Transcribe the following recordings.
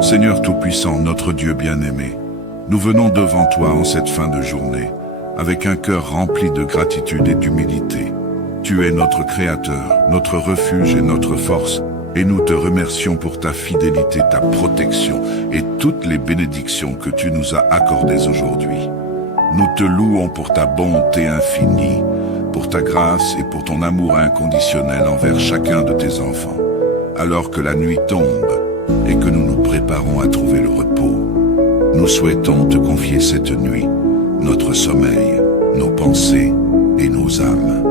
Seigneur Tout-Puissant, notre Dieu bien-aimé, nous venons devant toi en cette fin de journée, avec un cœur rempli de gratitude et d'humilité. Tu es notre Créateur, notre refuge et notre force, et nous te remercions pour ta fidélité, ta protection et toutes les bénédictions que tu nous as accordées aujourd'hui. Nous te louons pour ta bonté infinie, pour ta grâce et pour ton amour inconditionnel envers chacun de tes enfants. Alors que la nuit tombe et que nous nous préparons à trouver le repos, nous souhaitons te confier cette nuit, notre sommeil, nos pensées et nos âmes.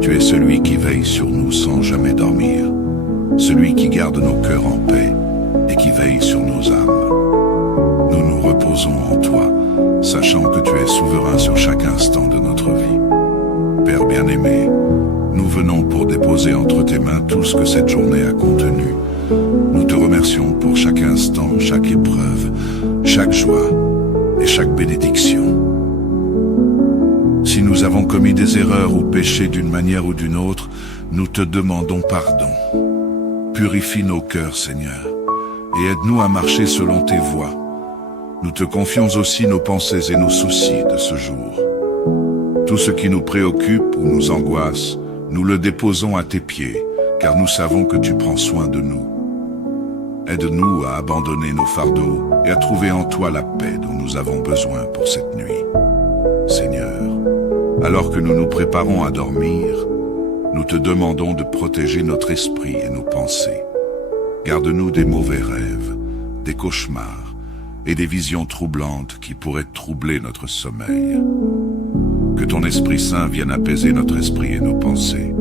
Tu es celui qui veille sur nous sans jamais dormir, celui qui garde nos cœurs en paix et qui veille sur nos âmes. Nous nous reposons en toi, sachant que tu es souverain sur chaque instant de notre vie. Père bien-aimé, nous venons pour déposer entre tes mains tout ce que cette journée a contenu. Nous te remercions pour chaque instant, chaque épreuve, chaque joie et chaque bénédiction. Si nous avons commis des erreurs ou péché d'une manière ou d'une autre, nous te demandons pardon. Purifie nos cœurs, Seigneur, et aide-nous à marcher selon tes voies. Nous te confions aussi nos pensées et nos soucis de ce jour. Tout ce qui nous préoccupe ou nous angoisse, nous le déposons à tes pieds, car nous savons que tu prends soin de nous. Aide-nous à abandonner nos fardeaux et à trouver en toi la paix dont nous avons besoin pour cette nuit. Seigneur, alors que nous nous préparons à dormir, nous te demandons de protéger notre esprit et nos pensées. Garde-nous des mauvais rêves, des cauchemars et des visions troublantes qui pourraient troubler notre sommeil. Que ton Esprit Saint vienne apaiser notre esprit et nos pensées,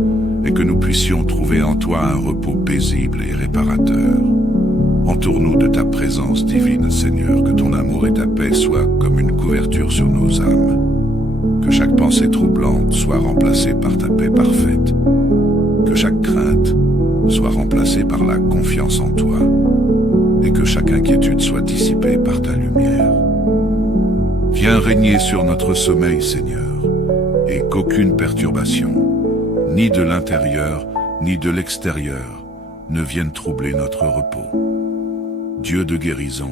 et que nous puissions trouver en toi un repos paisible et réparateur. Entoure-nous de ta présence divine, Seigneur, que ton amour et ta paix soient comme une couverture sur nos âmes. Que chaque pensée troublante soit remplacée par ta paix parfaite. Que chaque crainte soit remplacée par la confiance en toi. Et que chaque inquiétude soit dissipée par ta lumière. Viens régner sur notre sommeil, Seigneur, et qu'aucune perturbation, ni de l'intérieur, ni de l'extérieur, ne vienne troubler notre repos. Dieu de guérison,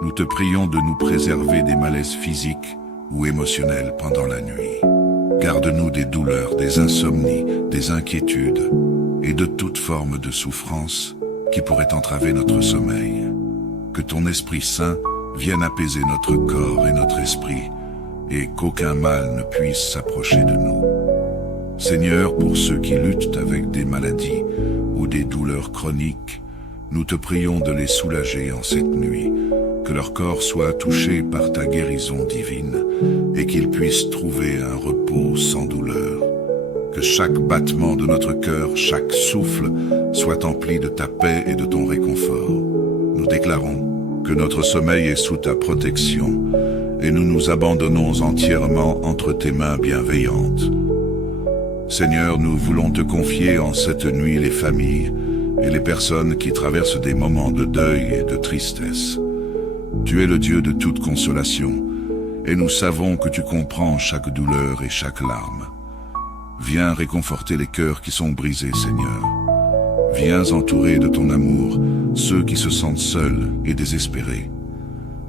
nous te prions de nous préserver des malaises physiques ou émotionnels pendant la nuit. Garde-nous des douleurs, des insomnies, des inquiétudes et de toute forme de souffrance qui pourrait entraver notre sommeil. Que ton Esprit Saint vienne apaiser notre corps et notre esprit et qu'aucun mal ne puisse s'approcher de nous. Seigneur, pour ceux qui luttent avec des maladies ou des douleurs chroniques, nous te prions de les soulager en cette nuit, que leur corps soit touché par ta guérison divine et qu'ils puissent trouver un repos sans douleur. Que chaque battement de notre cœur, chaque souffle, soit empli de ta paix et de ton réconfort. Nous déclarons que notre sommeil est sous ta protection et nous nous abandonnons entièrement entre tes mains bienveillantes. Seigneur, nous voulons te confier en cette nuit les familles et les personnes qui traversent des moments de deuil et de tristesse. Tu es le Dieu de toute consolation, et nous savons que tu comprends chaque douleur et chaque larme. Viens réconforter les cœurs qui sont brisés, Seigneur. Viens entourer de ton amour ceux qui se sentent seuls et désespérés.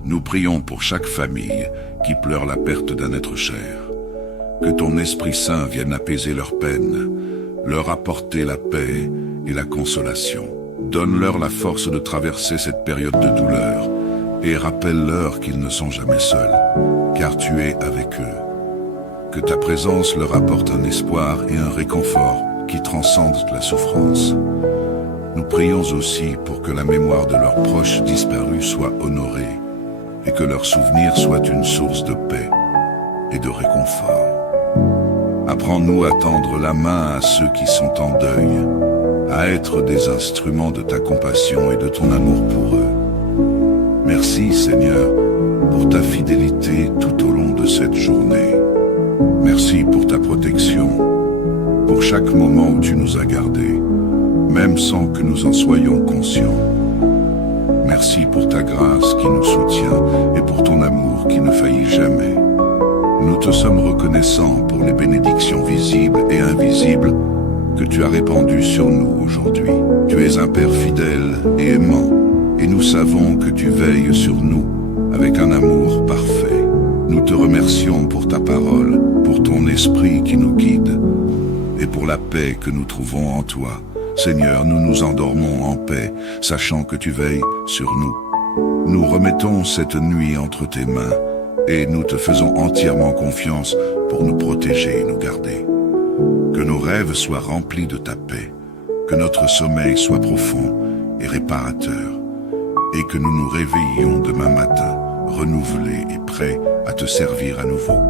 Nous prions pour chaque famille qui pleure la perte d'un être cher. Que ton Esprit Saint vienne apaiser leurs peines, leur apporter la paix et la consolation. Donne-leur la force de traverser cette période de douleur et rappelle-leur qu'ils ne sont jamais seuls, car tu es avec eux. Que ta présence leur apporte un espoir et un réconfort qui transcendent la souffrance. Nous prions aussi pour que la mémoire de leurs proches disparus soit honorée et que leur souvenir soit une source de paix et de réconfort. Apprends-nous à tendre la main à ceux qui sont en deuil, à être des instruments de ta compassion et de ton amour pour eux. Merci, Seigneur, pour ta fidélité tout au long de cette journée. Merci pour ta protection, pour chaque moment où tu nous as gardés, même sans que nous en soyons conscients. Merci pour ta grâce qui nous soutient et pour ton amour qui ne faillit jamais. Nous te sommes reconnaissants pour les bénédictions visibles et invisibles que tu as répandues sur nous aujourd'hui. Tu es un Père fidèle et aimant, et nous savons que tu veilles sur nous avec un amour parfait. Nous te remercions pour ta parole, pour ton esprit qui nous guide, et pour la paix que nous trouvons en toi. Seigneur, nous nous endormons en paix, sachant que tu veilles sur nous. Nous remettons cette nuit entre tes mains, et nous te faisons entièrement confiance pour nous protéger et nous garder. Que nos rêves soient remplis de ta paix, que notre sommeil soit profond et réparateur, et que nous nous réveillions demain matin, renouvelés et prêts à te servir à nouveau.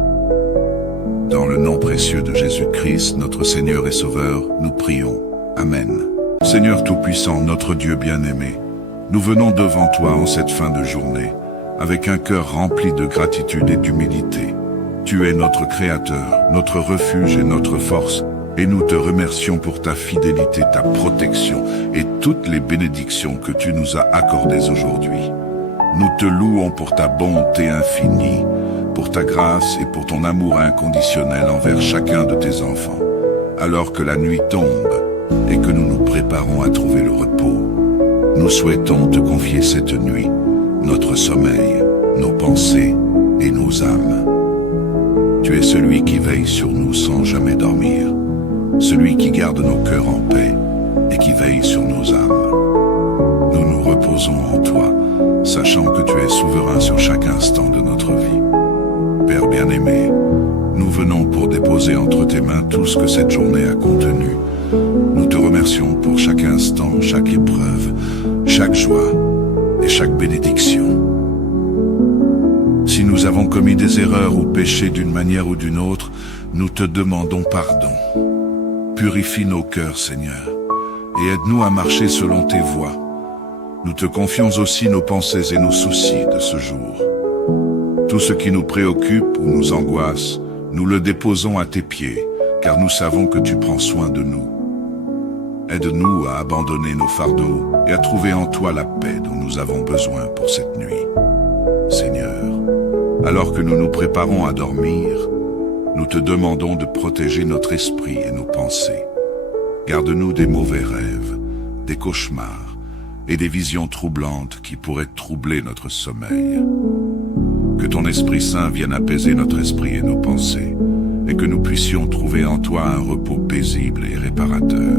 Dans le nom précieux de Jésus-Christ, notre Seigneur et Sauveur, nous prions. Amen. Seigneur Tout-Puissant, notre Dieu bien-aimé, nous venons devant toi en cette fin de journée, avec un cœur rempli de gratitude et d'humilité. Tu es notre Créateur, notre refuge et notre force, et nous te remercions pour ta fidélité, ta protection et toutes les bénédictions que tu nous as accordées aujourd'hui. Nous te louons pour ta bonté infinie, pour ta grâce et pour ton amour inconditionnel envers chacun de tes enfants. Alors que la nuit tombe et que nous nous préparons à trouver le repos, nous souhaitons te confier cette nuit, notre sommeil, nos pensées et nos âmes. Tu es celui qui veille sur nous sans jamais dormir, celui qui garde nos cœurs en paix et qui veille sur nos âmes. Nous nous reposons en toi, sachant que tu es souverain sur chaque instant de notre vie. Père bien-aimé, nous venons pour déposer entre tes mains tout ce que cette journée a contenu. Nous te remercions pour chaque instant, chaque épreuve, chaque joie et chaque bénédiction. Si nous avons commis des erreurs ou péché d'une manière ou d'une autre, nous te demandons pardon. Purifie nos cœurs, Seigneur, et aide-nous à marcher selon tes voies. Nous te confions aussi nos pensées et nos soucis de ce jour. Tout ce qui nous préoccupe ou nous angoisse, nous le déposons à tes pieds, car nous savons que tu prends soin de nous. Aide-nous à abandonner nos fardeaux et à trouver en toi la paix dont nous avons besoin pour cette nuit. Seigneur, alors que nous nous préparons à dormir, nous te demandons de protéger notre esprit et nos pensées. Garde-nous des mauvais rêves, des cauchemars et des visions troublantes qui pourraient troubler notre sommeil. Que ton Esprit Saint vienne apaiser notre esprit et nos pensées, et que nous puissions trouver en toi un repos paisible et réparateur.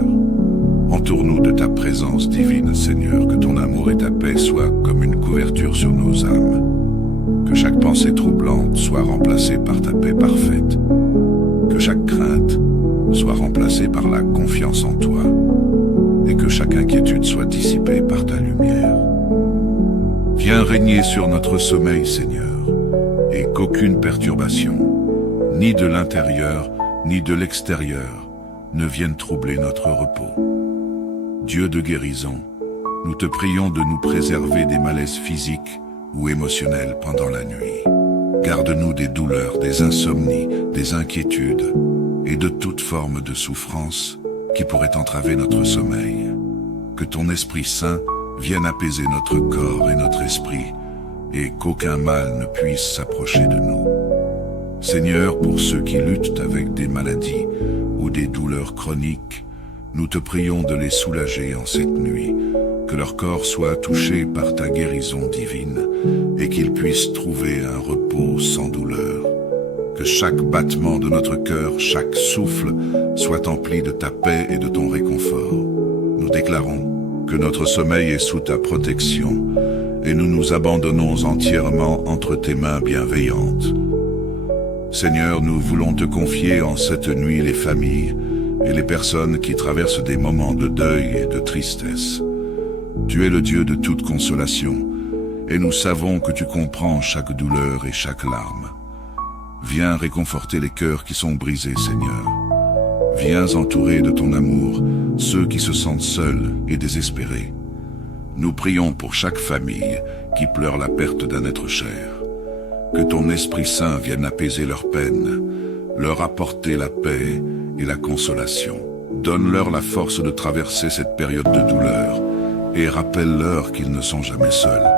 Entoure-nous de ta présence divine, Seigneur, que ton amour et ta paix soient comme une couverture sur nos âmes. Que chaque pensée troublante soit remplacée par ta paix parfaite. Que chaque crainte soit remplacée par la confiance en toi. Et que chaque inquiétude soit dissipée par ta lumière. Viens régner sur notre sommeil, Seigneur, et qu'aucune perturbation, ni de l'intérieur, ni de l'extérieur, ne vienne troubler notre repos. Dieu de guérison, nous te prions de nous préserver des malaises physiques ou émotionnels pendant la nuit. Garde-nous des douleurs, des insomnies, des inquiétudes et de toute forme de souffrance qui pourrait entraver notre sommeil. Que ton Esprit Saint vienne apaiser notre corps et notre esprit et qu'aucun mal ne puisse s'approcher de nous. Seigneur, pour ceux qui luttent avec des maladies ou des douleurs chroniques, nous te prions de les soulager en cette nuit, que leur corps soit touché par ta guérison divine et qu'ils puissent trouver un repos sans douleur. Que chaque battement de notre cœur, chaque souffle, soit empli de ta paix et de ton réconfort. Nous déclarons que notre sommeil est sous ta protection et nous nous abandonnons entièrement entre tes mains bienveillantes. Seigneur, nous voulons te confier en cette nuit les familles et les personnes qui traversent des moments de deuil et de tristesse. Tu es le Dieu de toute consolation, et nous savons que tu comprends chaque douleur et chaque larme. Viens réconforter les cœurs qui sont brisés, Seigneur. Viens entourer de ton amour ceux qui se sentent seuls et désespérés. Nous prions pour chaque famille qui pleure la perte d'un être cher. Que ton Esprit Saint vienne apaiser leurs peines, leur apporter la paix et la consolation. Donne-leur la force de traverser cette période de douleur et rappelle-leur qu'ils ne sont jamais seuls,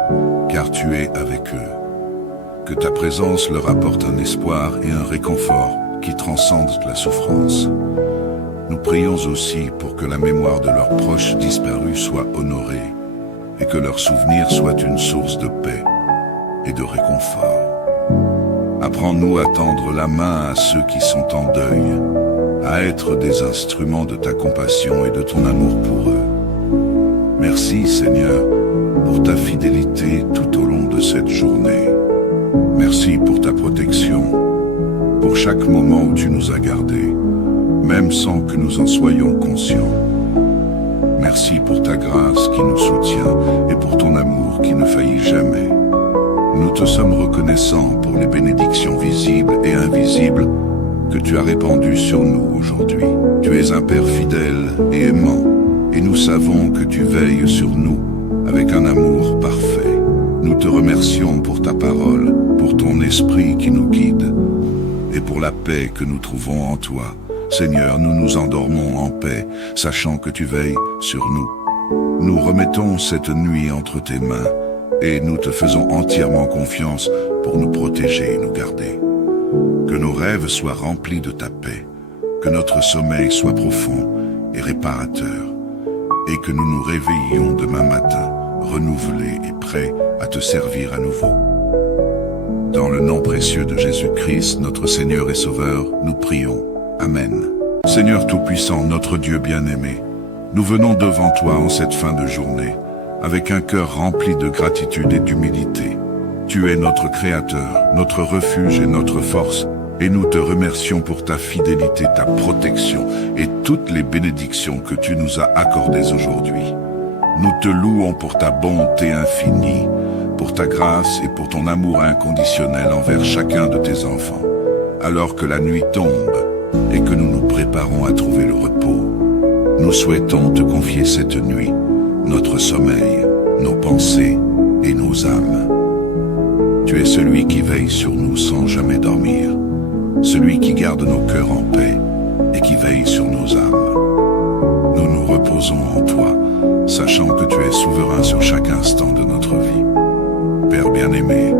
car tu es avec eux. Que ta présence leur apporte un espoir et un réconfort qui transcendent la souffrance. Nous prions aussi pour que la mémoire de leurs proches disparus soit honorée et que leur souvenir soit une source de paix et de réconfort. Apprends-nous à tendre la main à ceux qui sont en deuil, à être des instruments de ta compassion et de ton amour pour eux. Merci Seigneur pour ta fidélité tout au long de cette journée. Merci pour ta protection, pour chaque moment où tu nous as gardés, même sans que nous en soyons conscients. Merci pour ta grâce qui nous soutient et pour ton amour qui ne faillit jamais. Nous te sommes reconnaissants pour les bénédictions visibles et invisibles que tu as répandues sur nous aujourd'hui. Tu es un Père fidèle et aimant, et nous savons que tu veilles sur nous avec un amour parfait. Nous te remercions pour ta parole, pour ton esprit qui nous guide, et pour la paix que nous trouvons en toi. Seigneur, nous nous endormons en paix, sachant que tu veilles sur nous. Nous remettons cette nuit entre tes mains, et nous te faisons entièrement confiance pour nous protéger et nous garder. Que nos rêves soient remplis de ta paix, que notre sommeil soit profond et réparateur, et que nous nous réveillions demain matin, renouvelés et prêts à te servir à nouveau. Dans le nom précieux de Jésus-Christ, notre Seigneur et Sauveur, nous prions. Amen. Seigneur Tout-Puissant, notre Dieu bien-aimé, nous venons devant toi en cette fin de journée, avec un cœur rempli de gratitude et d'humilité. Tu es notre Créateur, notre refuge et notre force, et nous te remercions pour ta fidélité, ta protection et toutes les bénédictions que tu nous as accordées aujourd'hui. Nous te louons pour ta bonté infinie, pour ta grâce et pour ton amour inconditionnel envers chacun de tes enfants. Alors que la nuit tombe et que nous nous préparons à trouver le repos, nous souhaitons te confier cette nuit notre sommeil, nos pensées et nos âmes. Tu es celui qui veille sur nous sans jamais dormir, celui qui garde nos cœurs en paix et qui veille sur nos âmes. Nous nous reposons en toi, sachant que tu es souverain sur chaque instant de notre vie. Père bien-aimé,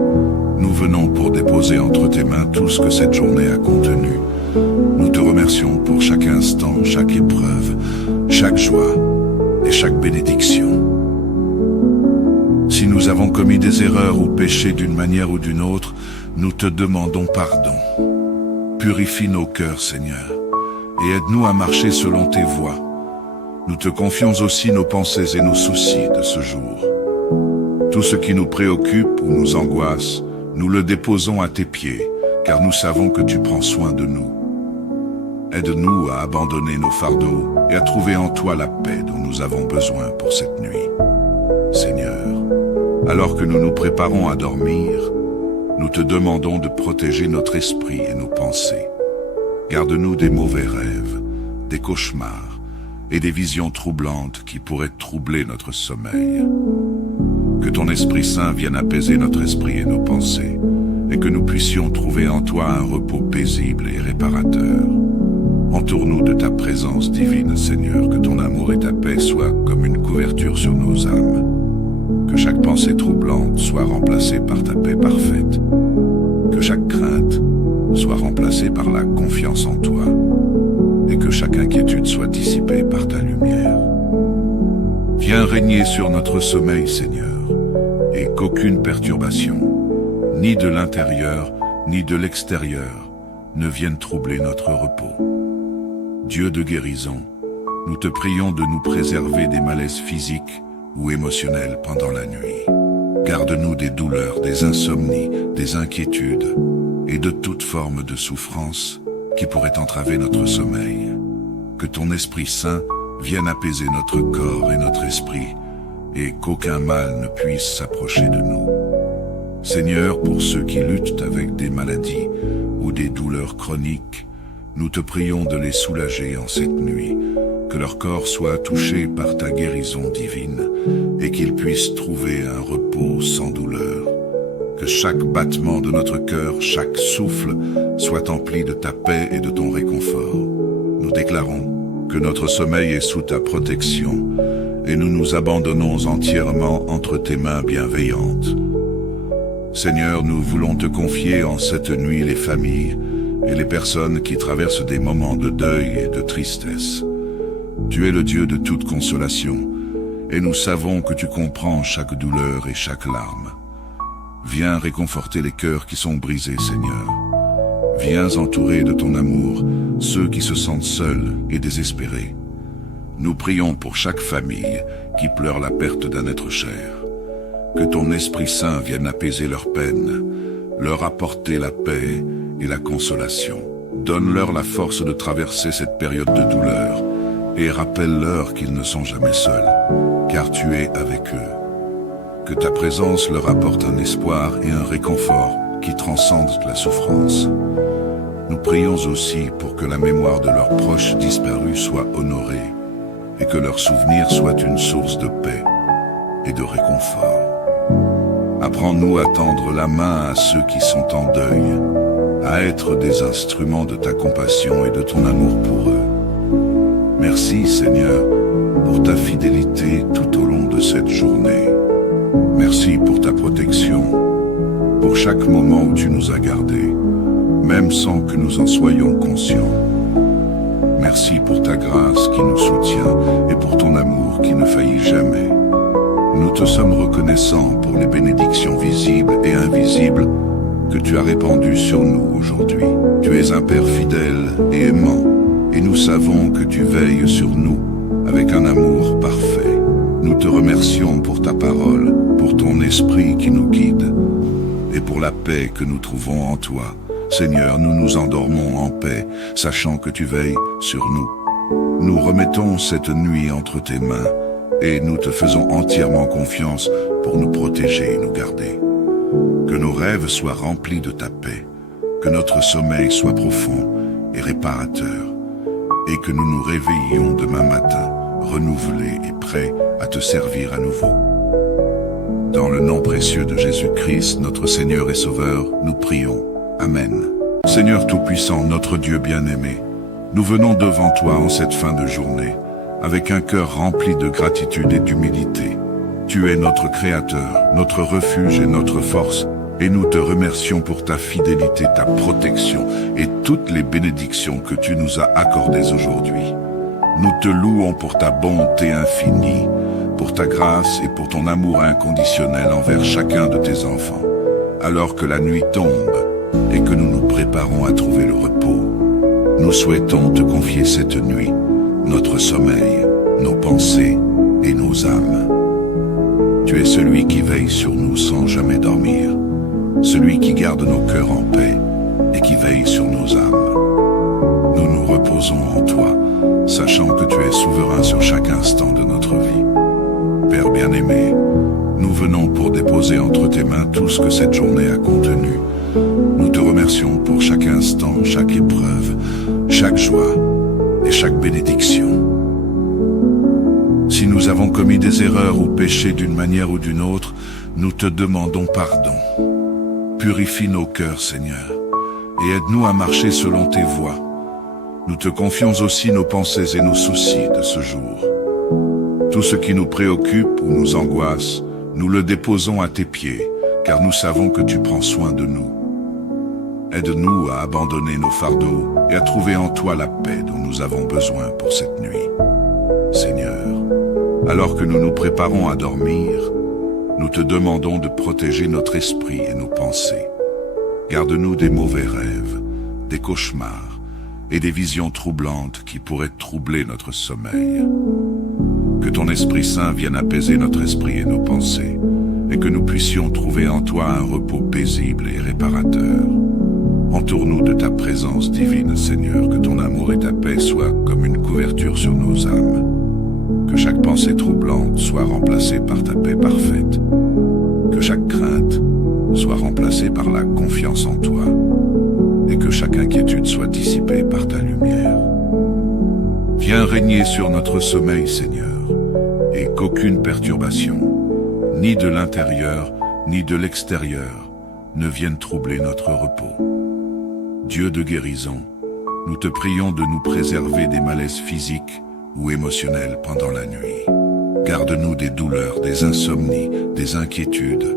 nous venons pour déposer entre tes mains tout ce que cette journée a contenu. Nous te remercions pour chaque instant, chaque épreuve, chaque joie et chaque bénédiction. Si nous avons commis des erreurs ou péché d'une manière ou d'une autre, nous te demandons pardon. Purifie nos cœurs, Seigneur, et aide-nous à marcher selon tes voies. Nous te confions aussi nos pensées et nos soucis de ce jour. Tout ce qui nous préoccupe ou nous angoisse, nous le déposons à tes pieds, car nous savons que tu prends soin de nous. Aide-nous à abandonner nos fardeaux et à trouver en toi la paix dont nous avons besoin pour cette nuit. Seigneur, alors que nous nous préparons à dormir, nous te demandons de protéger notre esprit et nos pensées. Garde-nous des mauvais rêves, des cauchemars et des visions troublantes qui pourraient troubler notre sommeil. Que ton Esprit Saint vienne apaiser notre esprit et nos pensées, et que nous puissions trouver en toi un repos paisible et réparateur. Entoure-nous de ta présence divine, Seigneur, que ton amour et ta paix soient comme une couverture sur nos âmes. Que chaque pensée troublante soit remplacée par ta paix parfaite. Que chaque crainte soit remplacée par la confiance en toi. Et que chaque inquiétude soit dissipée par ta lumière. Viens régner sur notre sommeil, Seigneur, et qu'aucune perturbation, ni de l'intérieur, ni de l'extérieur, ne vienne troubler notre repos. Dieu de guérison, nous te prions de nous préserver des malaises physiques ou émotionnels pendant la nuit. Garde-nous des douleurs, des insomnies, des inquiétudes et de toute forme de souffrance qui pourrait entraver notre sommeil. Que ton Esprit Saint vienne apaiser notre corps et notre esprit et qu'aucun mal ne puisse s'approcher de nous. Seigneur, pour ceux qui luttent avec des maladies ou des douleurs chroniques, nous te prions de les soulager en cette nuit, que leur corps soit touché par ta guérison divine et qu'ils puissent trouver un repos sans douleur. Que chaque battement de notre cœur, chaque souffle, soit empli de ta paix et de ton réconfort. Nous déclarons que notre sommeil est sous ta protection et nous nous abandonnons entièrement entre tes mains bienveillantes. Seigneur, nous voulons te confier en cette nuit les familles et les personnes qui traversent des moments de deuil et de tristesse. Tu es le Dieu de toute consolation, et nous savons que tu comprends chaque douleur et chaque larme. Viens réconforter les cœurs qui sont brisés, Seigneur. Viens entourer de ton amour ceux qui se sentent seuls et désespérés. Nous prions pour chaque famille qui pleure la perte d'un être cher. Que ton Esprit Saint vienne apaiser leurs peines, leur apporter la paix et la consolation. Donne-leur la force de traverser cette période de douleur et rappelle-leur qu'ils ne sont jamais seuls, car tu es avec eux. Que ta présence leur apporte un espoir et un réconfort qui transcendent la souffrance. Nous prions aussi pour que la mémoire de leurs proches disparus soit honorée et que leur souvenir soit une source de paix et de réconfort. Apprends-nous à tendre la main à ceux qui sont en deuil, à être des instruments de ta compassion et de ton amour pour eux. Merci, Seigneur, pour ta fidélité tout au long de cette journée. Merci pour ta protection, pour chaque moment où tu nous as gardés, même sans que nous en soyons conscients. Merci pour ta grâce qui nous soutient et pour ton amour qui ne faillit jamais. Nous te sommes reconnaissants pour les bénédictions visibles et invisibles que tu as répandues sur nous aujourd'hui. Tu es un Père fidèle et aimant, et nous savons que tu veilles sur nous avec un amour parfait. Nous te remercions pour ta parole, pour ton esprit qui nous guide, et pour la paix que nous trouvons en toi. Seigneur, nous nous endormons en paix, sachant que tu veilles sur nous. Nous remettons cette nuit entre tes mains, et nous te faisons entièrement confiance pour nous protéger et nous garder. Que nos rêves soient remplis de ta paix, que notre sommeil soit profond et réparateur, et que nous nous réveillions demain matin, renouvelés et prêts à te servir à nouveau. Dans le nom précieux de Jésus-Christ, notre Seigneur et Sauveur, nous prions. Amen. Seigneur Tout-Puissant, notre Dieu bien-aimé, nous venons devant toi en cette fin de journée, avec un cœur rempli de gratitude et d'humilité. Tu es notre Créateur, notre refuge et notre force, et nous te remercions pour ta fidélité, ta protection et toutes les bénédictions que tu nous as accordées aujourd'hui. Nous te louons pour ta bonté infinie, pour ta grâce et pour ton amour inconditionnel envers chacun de tes enfants. Alors que la nuit tombe et que nous nous préparons à trouver le repos, nous souhaitons te confier cette nuit, notre sommeil, nos pensées et nos âmes. Tu es celui qui veille sur nous sans jamais dormir, celui qui garde nos cœurs en paix et qui veille sur nos âmes. Nous nous reposons en toi, sachant que tu es souverain sur chaque instant de notre vie. Père bien-aimé, nous venons pour déposer entre tes mains tout ce que cette journée a contenu. Nous te remercions pour chaque instant, chaque épreuve, chaque joie et chaque bénédiction. Si nous avons commis des erreurs ou péché d'une manière ou d'une autre, nous te demandons pardon. Purifie nos cœurs, Seigneur, et aide-nous à marcher selon tes voies. Nous te confions aussi nos pensées et nos soucis de ce jour. Tout ce qui nous préoccupe ou nous angoisse, nous le déposons à tes pieds, car nous savons que tu prends soin de nous. Aide-nous à abandonner nos fardeaux et à trouver en toi la paix dont nous avons besoin pour cette nuit. Seigneur, alors que nous nous préparons à dormir, nous te demandons de protéger notre esprit et nos pensées. Garde-nous des mauvais rêves, des cauchemars et des visions troublantes qui pourraient troubler notre sommeil. Que ton Esprit Saint vienne apaiser notre esprit et nos pensées, et que nous puissions trouver en toi un repos paisible et réparateur. Entoure-nous de ta présence divine, Seigneur, que ton amour et ta paix soient comme une couverture sur nos âmes. Que chaque pensée troublante soit remplacée par ta paix parfaite. Que chaque crainte soit remplacée par la confiance en toi. Et que chaque inquiétude soit dissipée par ta lumière. Viens régner sur notre sommeil, Seigneur, et qu'aucune perturbation, ni de l'intérieur, ni de l'extérieur, ne vienne troubler notre repos. Dieu de guérison, nous te prions de nous préserver des malaises physiques ou émotionnels pendant la nuit. Garde-nous des douleurs, des insomnies, des inquiétudes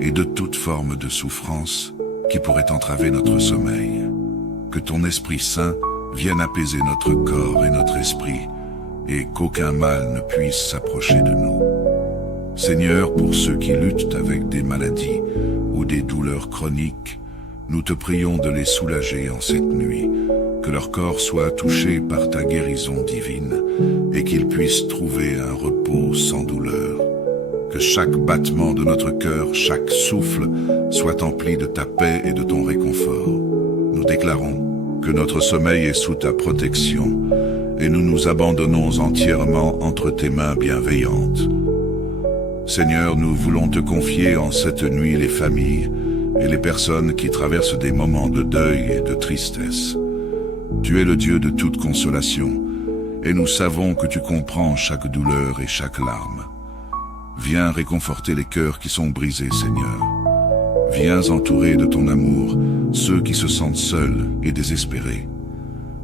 et de toute forme de souffrance qui pourrait entraver notre sommeil. Que ton Esprit Saint vienne apaiser notre corps et notre esprit et qu'aucun mal ne puisse s'approcher de nous. Seigneur, pour ceux qui luttent avec des maladies ou des douleurs chroniques, nous te prions de les soulager en cette nuit, que leur corps soit touché par ta guérison divine et qu'ils puissent trouver un repos sans douleur. Que chaque battement de notre cœur, chaque souffle, soit empli de ta paix et de ton réconfort. Nous déclarons que notre sommeil est sous ta protection et nous nous abandonnons entièrement entre tes mains bienveillantes. Seigneur, nous voulons te confier en cette nuit les familles et les personnes qui traversent des moments de deuil et de tristesse. Tu es le Dieu de toute consolation, et nous savons que tu comprends chaque douleur et chaque larme. Viens réconforter les cœurs qui sont brisés, Seigneur. Viens entourer de ton amour ceux qui se sentent seuls et désespérés.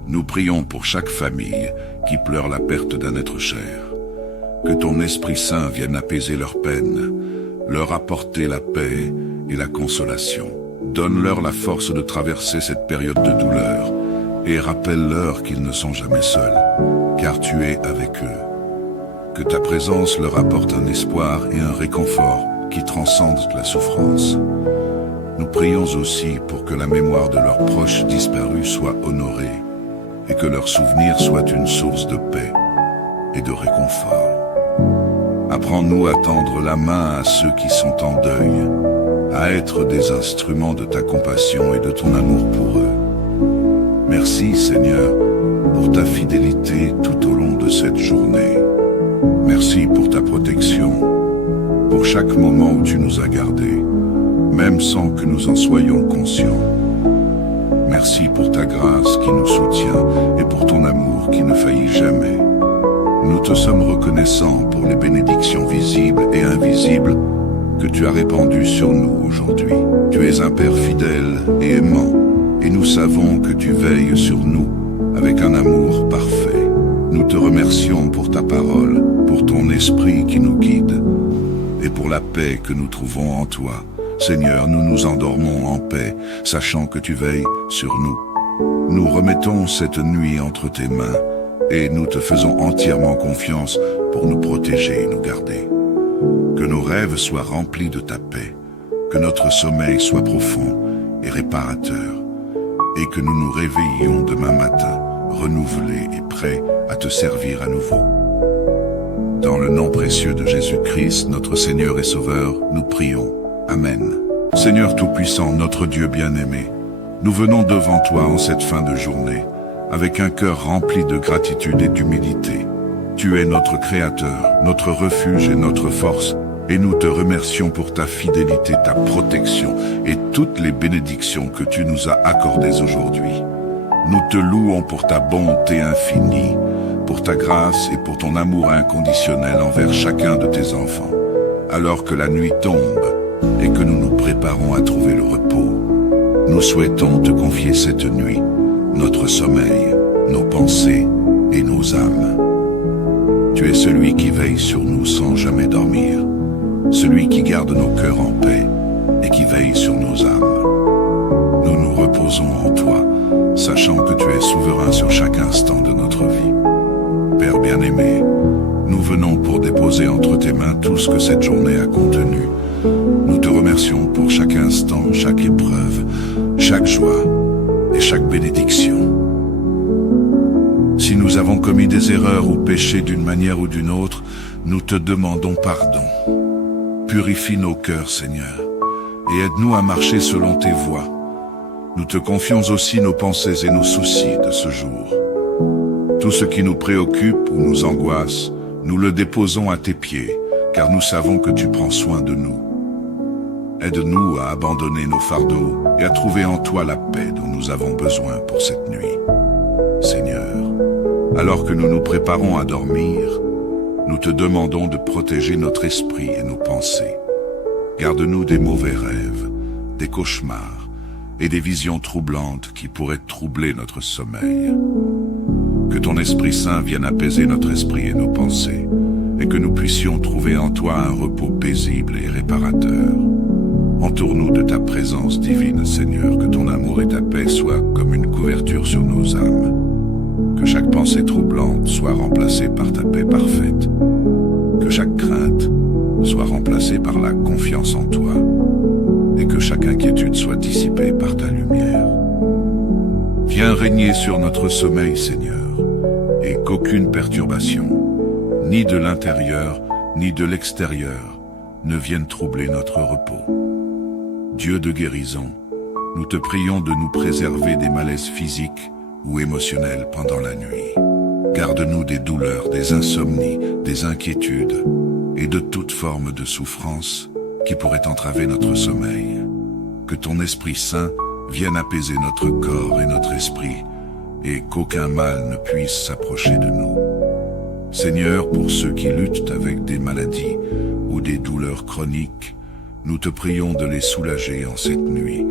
Nous prions pour chaque famille qui pleure la perte d'un être cher. Que ton Esprit Saint vienne apaiser leurs peines, leur apporter la paix et la consolation. Donne-leur la force de traverser cette période de douleur et rappelle-leur qu'ils ne sont jamais seuls, car tu es avec eux. Que ta présence leur apporte un espoir et un réconfort qui transcendent la souffrance. Nous prions aussi pour que la mémoire de leurs proches disparus soit honorée et que leur souvenir soit une source de paix et de réconfort. Apprends-nous à tendre la main à ceux qui sont en deuil, à être des instruments de ta compassion et de ton amour pour eux. Merci, Seigneur, pour ta fidélité tout au long de cette journée. Merci pour ta protection, pour chaque moment où tu nous as gardés, même sans que nous en soyons conscients. Merci pour ta grâce qui nous soutient et pour ton amour qui ne faillit jamais. Nous te sommes reconnaissants pour les bénédictions visibles et invisibles que tu as répandues sur nous aujourd'hui. Tu es un Père fidèle et aimant, et nous savons que tu veilles sur nous avec un amour parfait. Nous te remercions pour ta parole, pour ton esprit qui nous guide, et pour la paix que nous trouvons en toi. Seigneur, nous nous endormons en paix, sachant que tu veilles sur nous. Nous remettons cette nuit entre tes mains, et nous te faisons entièrement confiance pour nous protéger et nous garder. Que nos rêves soient remplis de ta paix, que notre sommeil soit profond et réparateur, et que nous nous réveillions demain matin, renouvelés et prêts à te servir à nouveau. Dans le nom précieux de Jésus-Christ, notre Seigneur et Sauveur, nous prions. Amen. Seigneur Tout-Puissant, notre Dieu bien-aimé, nous venons devant toi en cette fin de journée, avec un cœur rempli de gratitude et d'humilité. Tu es notre Créateur, notre refuge et notre force, et nous te remercions pour ta fidélité, ta protection et toutes les bénédictions que tu nous as accordées aujourd'hui. Nous te louons pour ta bonté infinie, pour ta grâce et pour ton amour inconditionnel envers chacun de tes enfants. Alors que la nuit tombe et que nous nous préparons à trouver le repos, nous souhaitons te confier cette nuit notre sommeil, nos pensées et nos âmes. Tu es celui qui veille sur nous sans jamais dormir, celui qui garde nos cœurs en paix et qui veille sur nos âmes. Nous nous reposons en toi, sachant que tu es souverain sur chaque instant de notre vie. Père bien-aimé, nous venons pour déposer entre tes mains tout ce que cette journée a contenu. Nous te remercions pour chaque instant, chaque épreuve, chaque joie et chaque bénédiction. Si nous avons commis des erreurs ou péché d'une manière ou d'une autre, nous te demandons pardon. Purifie nos cœurs, Seigneur, et aide-nous à marcher selon tes voies. Nous te confions aussi nos pensées et nos soucis de ce jour. Tout ce qui nous préoccupe ou nous angoisse, nous le déposons à tes pieds, car nous savons que tu prends soin de nous. Aide-nous à abandonner nos fardeaux et à trouver en toi la paix dont nous avons besoin pour cette nuit. Seigneur, alors que nous nous préparons à dormir, nous te demandons de protéger notre esprit et nos pensées. Garde-nous des mauvais rêves, des cauchemars et des visions troublantes qui pourraient troubler notre sommeil. Que ton Esprit Saint vienne apaiser notre esprit et nos pensées, et que nous puissions trouver en toi un repos paisible et réparateur. Entoure-nous de ta présence divine, Seigneur, que ton amour et ta paix soient comme une couverture sur nos âmes. Que chaque pensée troublante soit remplacée par ta paix parfaite. Que chaque crainte soit remplacée par la confiance en toi, et que chaque inquiétude soit dissipée par ta lumière. Viens régner sur notre sommeil, Seigneur, et qu'aucune perturbation, ni de l'intérieur, ni de l'extérieur, ne vienne troubler notre repos. Dieu de guérison, nous te prions de nous préserver des malaises physiques ou émotionnels pendant la nuit. Garde-nous des douleurs, des insomnies, des inquiétudes et de toute forme de souffrance qui pourrait entraver notre sommeil. Que ton Esprit Saint vienne apaiser notre corps et notre esprit et qu'aucun mal ne puisse s'approcher de nous. Seigneur, pour ceux qui luttent avec des maladies ou des douleurs chroniques, nous te prions de les soulager en cette nuit,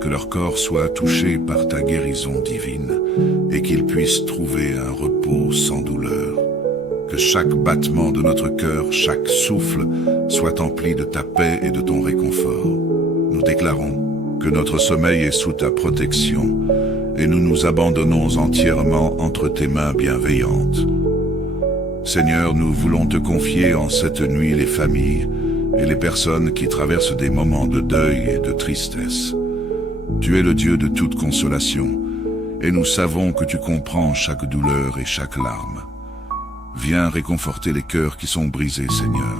que leur corps soit touché par ta guérison divine et qu'ils puissent trouver un repos sans douleur. Que chaque battement de notre cœur, chaque souffle, soit empli de ta paix et de ton réconfort. Nous déclarons que notre sommeil est sous ta protection et nous nous abandonnons entièrement entre tes mains bienveillantes. Seigneur, nous voulons te confier en cette nuit les familles et les personnes qui traversent des moments de deuil et de tristesse. Tu es le Dieu de toute consolation, et nous savons que tu comprends chaque douleur et chaque larme. Viens réconforter les cœurs qui sont brisés, Seigneur.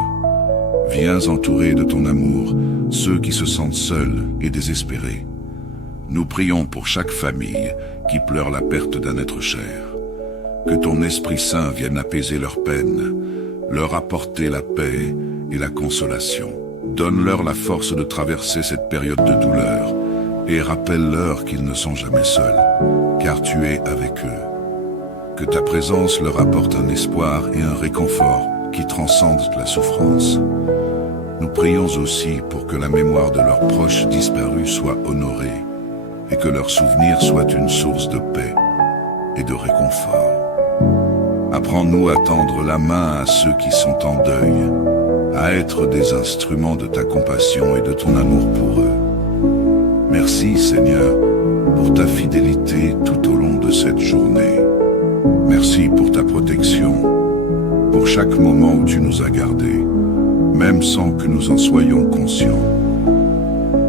Viens entourer de ton amour ceux qui se sentent seuls et désespérés. Nous prions pour chaque famille qui pleure la perte d'un être cher. Que ton Esprit Saint vienne apaiser leurs peines, leur apporter la paix et la consolation. Donne-leur la force de traverser cette période de douleur et rappelle-leur qu'ils ne sont jamais seuls, car tu es avec eux. Que ta présence leur apporte un espoir et un réconfort qui transcendent la souffrance. Nous prions aussi pour que la mémoire de leurs proches disparus soit honorée et que leur souvenir soit une source de paix et de réconfort. Apprends-nous à tendre la main à ceux qui sont en deuil, à être des instruments de ta compassion et de ton amour pour eux. Merci, Seigneur, pour ta fidélité tout au long de cette journée. Merci pour ta protection, pour chaque moment où tu nous as gardés, même sans que nous en soyons conscients.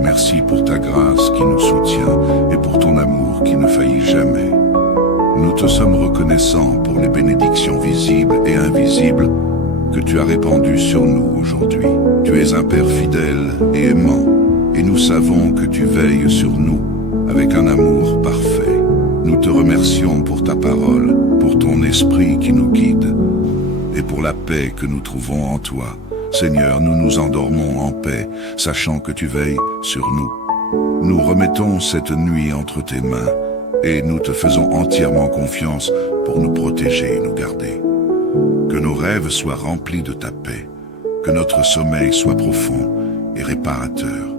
Merci pour ta grâce qui nous soutient et pour ton amour qui ne faillit jamais. Nous te sommes reconnaissants pour les bénédictions visibles et invisibles que tu as répandues sur nous aujourd'hui. Tu es un Père fidèle et aimant, et nous savons que tu veilles sur nous avec un amour parfait. Nous te remercions pour ta parole, pour ton esprit qui nous guide, et pour la paix que nous trouvons en toi. Seigneur, nous nous endormons en paix, sachant que tu veilles sur nous. Nous remettons cette nuit entre tes mains, et nous te faisons entièrement confiance pour nous protéger et nous garder. Que nos rêves soient remplis de ta paix, que notre sommeil soit profond et réparateur,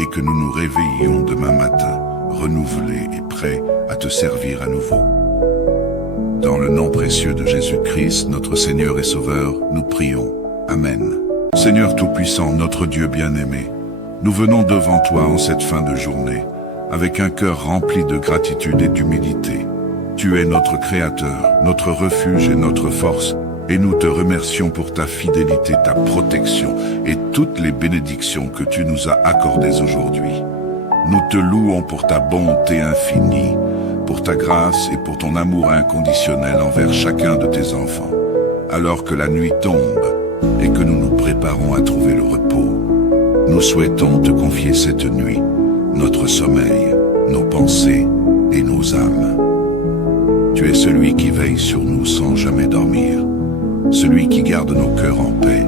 et que nous nous réveillions demain matin, renouvelés et prêts à te servir à nouveau. Dans le nom précieux de Jésus-Christ, notre Seigneur et Sauveur, nous prions. Amen. Seigneur Tout-Puissant, notre Dieu bien-aimé, nous venons devant toi en cette fin de journée, avec un cœur rempli de gratitude et d'humilité. Tu es notre Créateur, notre refuge et notre force, et nous te remercions pour ta fidélité, ta protection et toutes les bénédictions que tu nous as accordées aujourd'hui. Nous te louons pour ta bonté infinie, pour ta grâce et pour ton amour inconditionnel envers chacun de tes enfants. Alors que la nuit tombe et que nous nous préparons à trouver le repos, nous souhaitons te confier cette nuit notre sommeil, nos pensées et nos âmes. Tu es celui qui veille sur nous sans jamais dormir, celui qui garde nos cœurs en paix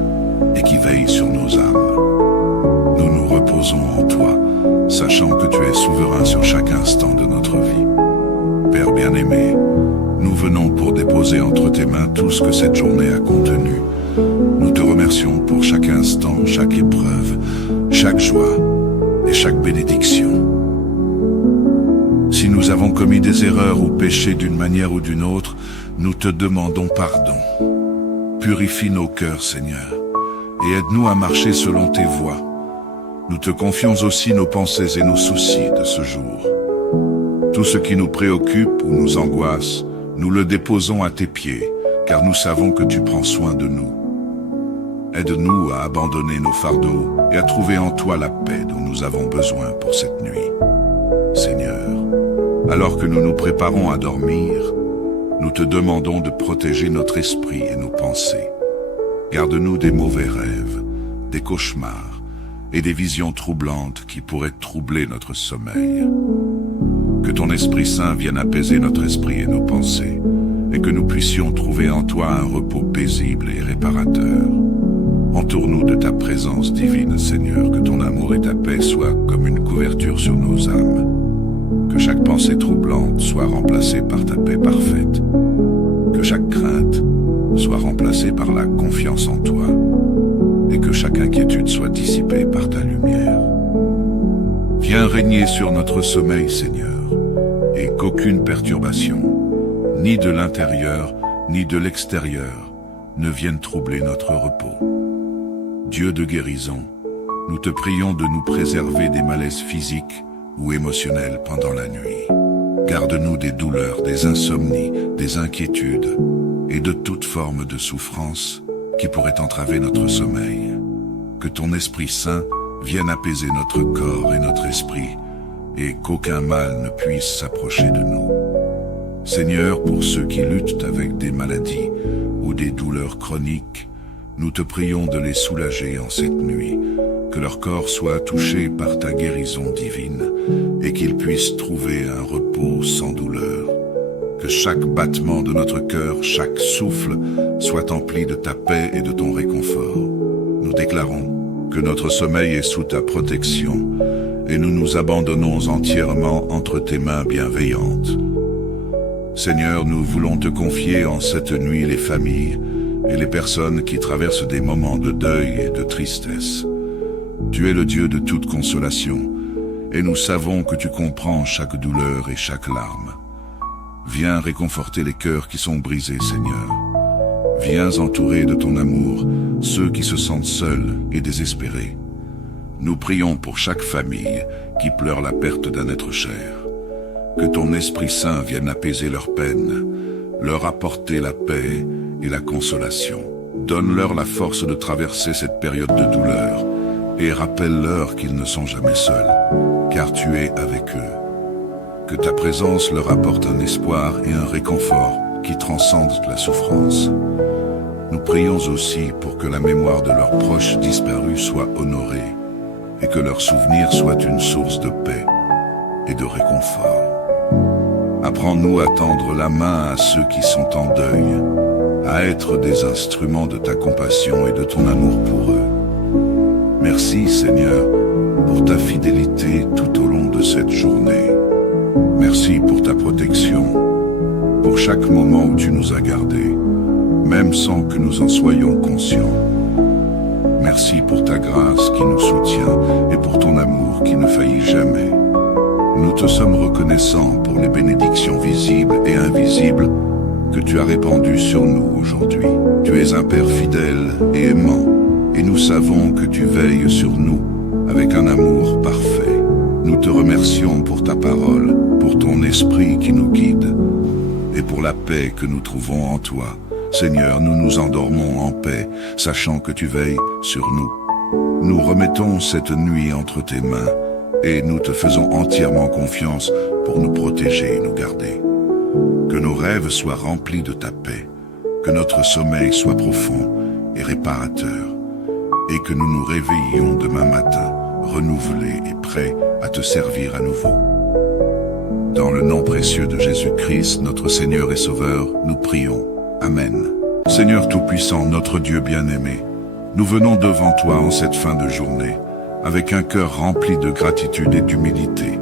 et qui veille sur nos âmes. Nous nous reposons en toi, sachant que tu es souverain sur chaque instant de notre vie. Père bien-aimé, nous venons pour déposer entre tes mains tout ce que cette journée a contenu. Nous te remercions pour chaque instant, chaque épreuve, chaque joie et chaque bénédiction. Si nous avons commis des erreurs ou péché d'une manière ou d'une autre, nous te demandons pardon. Purifie nos cœurs, Seigneur, et aide-nous à marcher selon tes voies. Nous te confions aussi nos pensées et nos soucis de ce jour. Tout ce qui nous préoccupe ou nous angoisse, nous le déposons à tes pieds, car nous savons que tu prends soin de nous. Aide-nous à abandonner nos fardeaux et à trouver en toi la paix dont nous avons besoin pour cette nuit. Seigneur, alors que nous nous préparons à dormir, nous te demandons de protéger notre esprit et nos pensées. Garde-nous des mauvais rêves, des cauchemars et des visions troublantes qui pourraient troubler notre sommeil. Que ton Esprit Saint vienne apaiser notre esprit et nos pensées, et que nous puissions trouver en toi un repos paisible et réparateur. Entoure-nous de ta présence divine, Seigneur, que ton amour et ta paix soient comme une couverture sur nos âmes. Que chaque pensée troublante soit remplacée par ta paix parfaite. Que chaque crainte soit remplacée par la confiance en toi. Et que chaque inquiétude soit dissipée par ta lumière. Viens régner sur notre sommeil, Seigneur, et qu'aucune perturbation, ni de l'intérieur, ni de l'extérieur, ne vienne troubler notre repos. Dieu de guérison, nous te prions de nous préserver des malaises physiques ou émotionnels pendant la nuit. Garde-nous des douleurs, des insomnies, des inquiétudes et de toute forme de souffrance qui pourrait entraver notre sommeil. Que ton Esprit Saint vienne apaiser notre corps et notre esprit et qu'aucun mal ne puisse s'approcher de nous. Seigneur, pour ceux qui luttent avec des maladies ou des douleurs chroniques, nous te prions de les soulager en cette nuit, que leur corps soit touché par ta guérison divine et qu'ils puissent trouver un repos sans douleur. Que chaque battement de notre cœur, chaque souffle, soit empli de ta paix et de ton réconfort. Nous déclarons que notre sommeil est sous ta protection et nous nous abandonnons entièrement entre tes mains bienveillantes. Seigneur, nous voulons te confier en cette nuit les familles et les personnes qui traversent des moments de deuil et de tristesse. Tu es le Dieu de toute consolation, et nous savons que tu comprends chaque douleur et chaque larme. Viens réconforter les cœurs qui sont brisés, Seigneur. Viens entourer de ton amour ceux qui se sentent seuls et désespérés. Nous prions pour chaque famille qui pleure la perte d'un être cher. Que ton Esprit Saint vienne apaiser leurs peines, leur apporter la paix et la consolation. Donne-leur la force de traverser cette période de douleur et rappelle-leur qu'ils ne sont jamais seuls, car tu es avec eux. Que ta présence leur apporte un espoir et un réconfort qui transcendent la souffrance. Nous prions aussi pour que la mémoire de leurs proches disparus soit honorée et que leur souvenir soit une source de paix et de réconfort. Apprends-nous à tendre la main à ceux qui sont en deuil, à être des instruments de ta compassion et de ton amour pour eux. Merci, Seigneur, pour ta fidélité tout au long de cette journée. Merci pour ta protection, pour chaque moment où tu nous as gardés, même sans que nous en soyons conscients. Merci pour ta grâce qui nous soutient et pour ton amour qui ne faillit jamais. Nous te sommes reconnaissants pour les bénédictions visibles et invisibles que tu as répandues sur nous aujourd'hui. Tu es un Père fidèle et aimant, et nous savons que tu veilles sur nous avec un amour parfait. Nous te remercions pour ta parole, pour ton esprit qui nous guide, et pour la paix que nous trouvons en toi. Seigneur, nous nous endormons en paix, sachant que tu veilles sur nous. Nous remettons cette nuit entre tes mains, et nous te faisons entièrement confiance pour nous protéger et nous garder. Que nos rêves soient remplis de ta paix, que notre sommeil soit profond et réparateur, et que nous nous réveillions demain matin, renouvelés et prêts à te servir à nouveau. Dans le nom précieux de Jésus-Christ, notre Seigneur et Sauveur, nous prions. Amen. Seigneur Tout-Puissant, notre Dieu bien-aimé, nous venons devant toi en cette fin de journée, avec un cœur rempli de gratitude et d'humilité.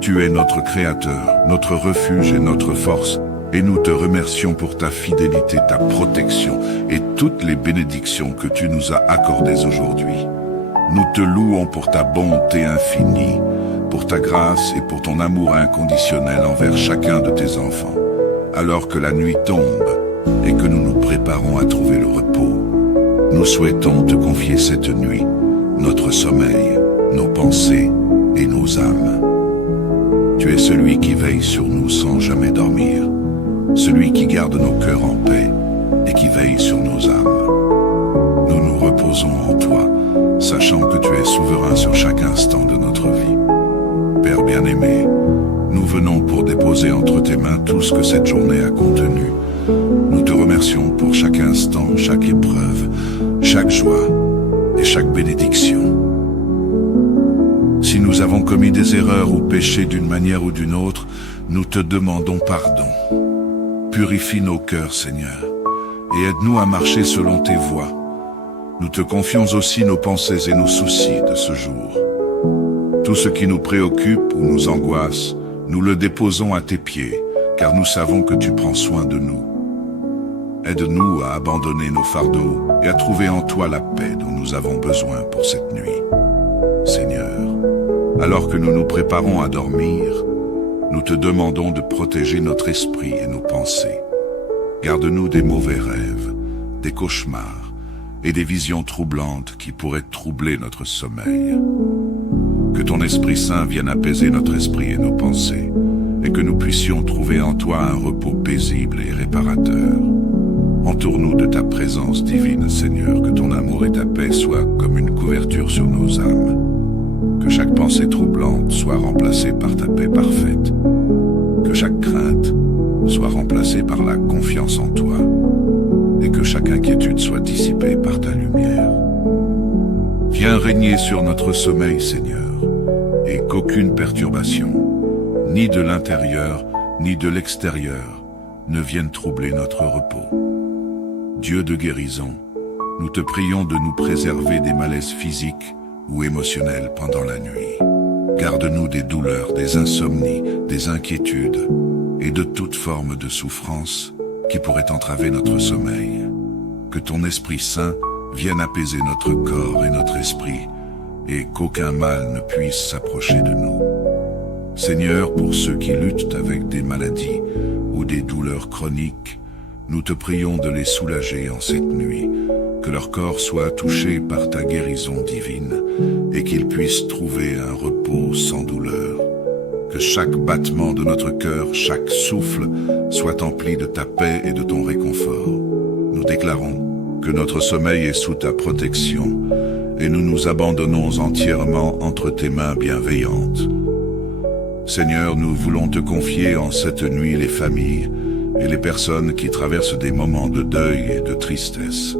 Tu es notre Créateur, notre refuge et notre force, et nous te remercions pour ta fidélité, ta protection et toutes les bénédictions que tu nous as accordées aujourd'hui. Nous te louons pour ta bonté infinie, pour ta grâce et pour ton amour inconditionnel envers chacun de tes enfants. Alors que la nuit tombe et que nous nous préparons à trouver le repos, nous souhaitons te confier cette nuit notre sommeil, nos pensées et nos âmes. Tu es celui qui veille sur nous sans jamais dormir, celui qui garde nos cœurs en paix et qui veille sur nos âmes. nous nous reposons en toi, sachant que tu es souverain sur chaque instant de notre vie. Père bien-aimé, nous venons pour déposer entre tes mains tout ce que cette journée a contenu. Nous te remercions pour chaque instant, chaque épreuve, chaque joie et chaque bénédiction. Si nous avons commis des erreurs ou péché d'une manière ou d'une autre, nous te demandons pardon. Purifie nos cœurs, Seigneur, et aide-nous à marcher selon tes voies. Nous te confions aussi nos pensées et nos soucis de ce jour. Tout ce qui nous préoccupe ou nous angoisse, nous le déposons à tes pieds, car nous savons que tu prends soin de nous. Aide-nous à abandonner nos fardeaux et à trouver en toi la paix dont nous avons besoin pour cette nuit. Seigneur, alors que nous nous préparons à dormir, nous te demandons de protéger notre esprit et nos pensées. Garde-nous des mauvais rêves, des cauchemars et des visions troublantes qui pourraient troubler notre sommeil. Que ton Esprit Saint vienne apaiser notre esprit et nos pensées, et que nous puissions trouver en toi un repos paisible et réparateur. Entoure-nous de ta présence divine, Seigneur, que ton amour et ta paix soient comme une couverture sur nos âmes. Que chaque pensée troublante soit remplacée par ta paix parfaite. Que chaque crainte soit remplacée par la confiance en toi. Et que chaque inquiétude soit dissipée par ta lumière. Viens régner sur notre sommeil, Seigneur, et qu'aucune perturbation, ni de l'intérieur, ni de l'extérieur, ne vienne troubler notre repos. Dieu de guérison, nous te prions de nous préserver des malaises physiques ou émotionnels pendant la nuit. Garde-nous des douleurs, des insomnies, des inquiétudes et de toute forme de souffrance qui pourrait entraver notre sommeil. Que ton Esprit Saint vienne apaiser notre corps et notre esprit et qu'aucun mal ne puisse s'approcher de nous. Seigneur, pour ceux qui luttent avec des maladies ou des douleurs chroniques, nous te prions de les soulager en cette nuit, que leur corps soit touché par ta guérison divine et qu'ils puissent trouver un repos sans douleur. Que chaque battement de notre cœur, chaque souffle, soit empli de ta paix et de ton réconfort. Nous déclarons que notre sommeil est sous ta protection et nous nous abandonnons entièrement entre tes mains bienveillantes. Seigneur, nous voulons te confier en cette nuit les familles et les personnes qui traversent des moments de deuil et de tristesse.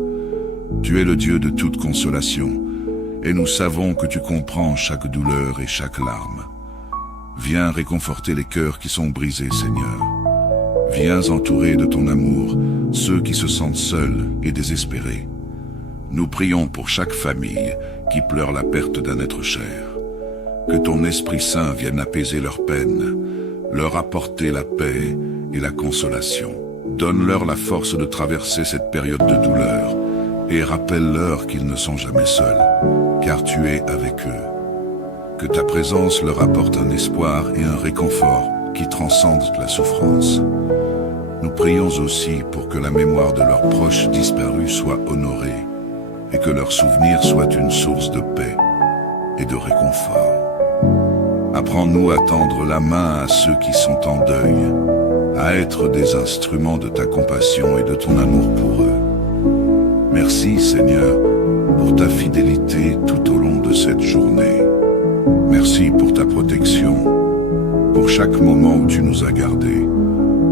Tu es le Dieu de toute consolation, et nous savons que tu comprends chaque douleur et chaque larme. Viens réconforter les cœurs qui sont brisés, Seigneur. Viens entourer de ton amour ceux qui se sentent seuls et désespérés. Nous prions pour chaque famille qui pleure la perte d'un être cher. Que ton Esprit Saint vienne apaiser leurs peines, leur apporter la paix et la consolation. Donne-leur la force de traverser cette période de douleur et rappelle-leur qu'ils ne sont jamais seuls, car tu es avec eux. Que ta présence leur apporte un espoir et un réconfort qui transcendent la souffrance. Nous prions aussi pour que la mémoire de leurs proches disparus soit honorée et que leur souvenir soit une source de paix et de réconfort. Apprends-nous à tendre la main à ceux qui sont en deuil, à être des instruments de ta compassion et de ton amour pour eux. Merci, Seigneur, pour ta fidélité tout au long de cette journée. Merci pour ta protection, pour chaque moment où tu nous as gardés,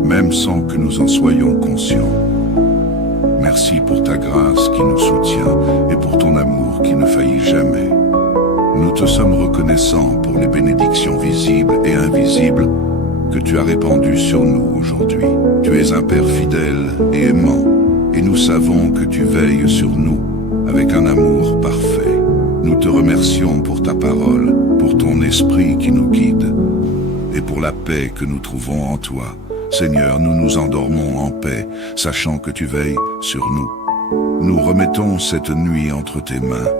même sans que nous en soyons conscients. Merci pour ta grâce qui nous soutient et pour ton amour qui ne faillit jamais. Nous te sommes reconnaissants pour les bénédictions visibles et invisibles que tu as répandues sur nous aujourd'hui. Tu es un Père fidèle et aimant, et nous savons que tu veilles sur nous avec un amour parfait. Nous te remercions pour ta parole, pour ton esprit qui nous guide, et pour la paix que nous trouvons en toi. Seigneur, nous nous endormons en paix, sachant que tu veilles sur nous. Nous remettons cette nuit entre tes mains,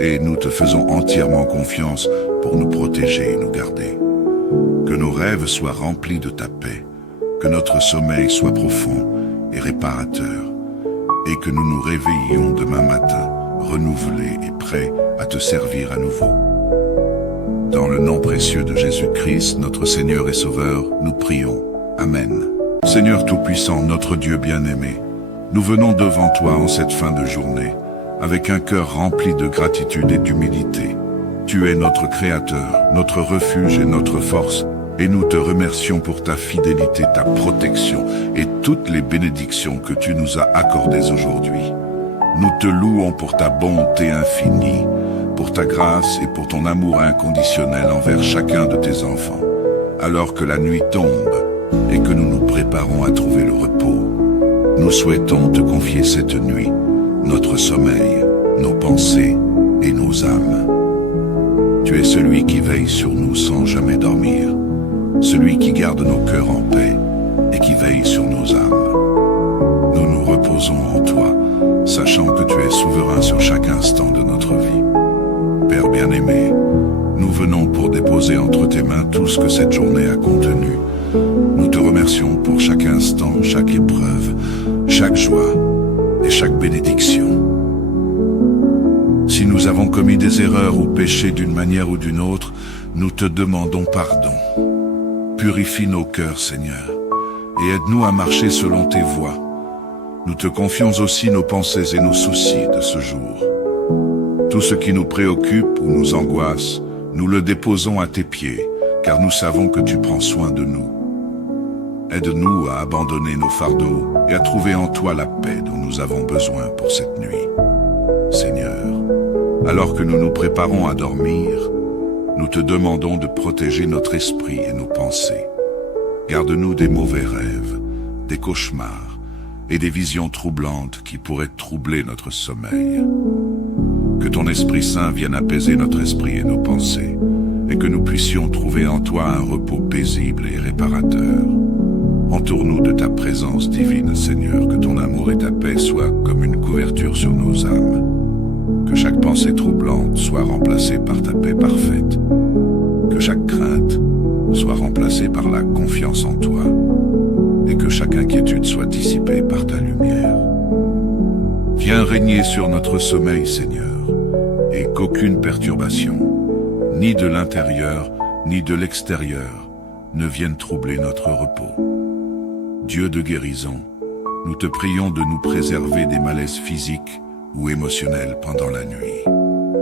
et nous te faisons entièrement confiance pour nous protéger et nous garder. Que nos rêves soient remplis de ta paix, que notre sommeil soit profond et réparateur, et que nous nous réveillions demain matin, renouvelés et prêts à te servir à nouveau. Dans le nom précieux de Jésus-Christ, notre Seigneur et Sauveur, nous prions. Amen. Seigneur Tout-Puissant, notre Dieu bien-aimé, nous venons devant toi en cette fin de journée, avec un cœur rempli de gratitude et d'humilité. Tu es notre Créateur, notre refuge et notre force, et nous te remercions pour ta fidélité, ta protection et toutes les bénédictions que tu nous as accordées aujourd'hui. Nous te louons pour ta bonté infinie, pour ta grâce et pour ton amour inconditionnel envers chacun de tes enfants. Alors que la nuit tombe et que nous nous préparons à trouver le repos, nous souhaitons te confier cette nuit, notre sommeil, nos pensées et nos âmes. Tu es celui qui veille sur nous sans jamais dormir, celui qui garde nos cœurs en paix et qui veille sur nos âmes. Nous nous reposons en toi, sachant que tu es souverain sur chaque instant de notre vie. Père bien-aimé, nous venons pour déposer entre tes mains tout ce que cette journée a contenu. Nous te remercions pour chaque instant, chaque épreuve, chaque joie et chaque bénédiction. Si nous avons commis des erreurs ou péchés d'une manière ou d'une autre, nous te demandons pardon. Purifie nos cœurs, Seigneur, et aide-nous à marcher selon tes voies. Nous te confions aussi nos pensées et nos soucis de ce jour. Tout ce qui nous préoccupe ou nous angoisse, nous le déposons à tes pieds, car nous savons que tu prends soin de nous. Aide-nous à abandonner nos fardeaux et à trouver en toi la paix dont nous avons besoin pour cette nuit. Seigneur, alors que nous nous préparons à dormir, nous te demandons de protéger notre esprit et nos pensées. Garde-nous des mauvais rêves, des cauchemars et des visions troublantes qui pourraient troubler notre sommeil. Que ton Esprit Saint vienne apaiser notre esprit et nos pensées, et que nous puissions trouver en toi un repos paisible et réparateur. Entoure-nous de ta présence divine, Seigneur, que ton amour et ta paix soient comme une couverture sur nos âmes. Que chaque pensée troublante soit remplacée par ta paix parfaite. Que chaque crainte soit remplacée par la confiance en toi. Et que chaque inquiétude soit dissipée par ta lumière. Viens régner sur notre sommeil, Seigneur, et qu'aucune perturbation, ni de l'intérieur, ni de l'extérieur, ne vienne troubler notre repos. Dieu de guérison, nous te prions de nous préserver des malaises physiques ou émotionnels pendant la nuit.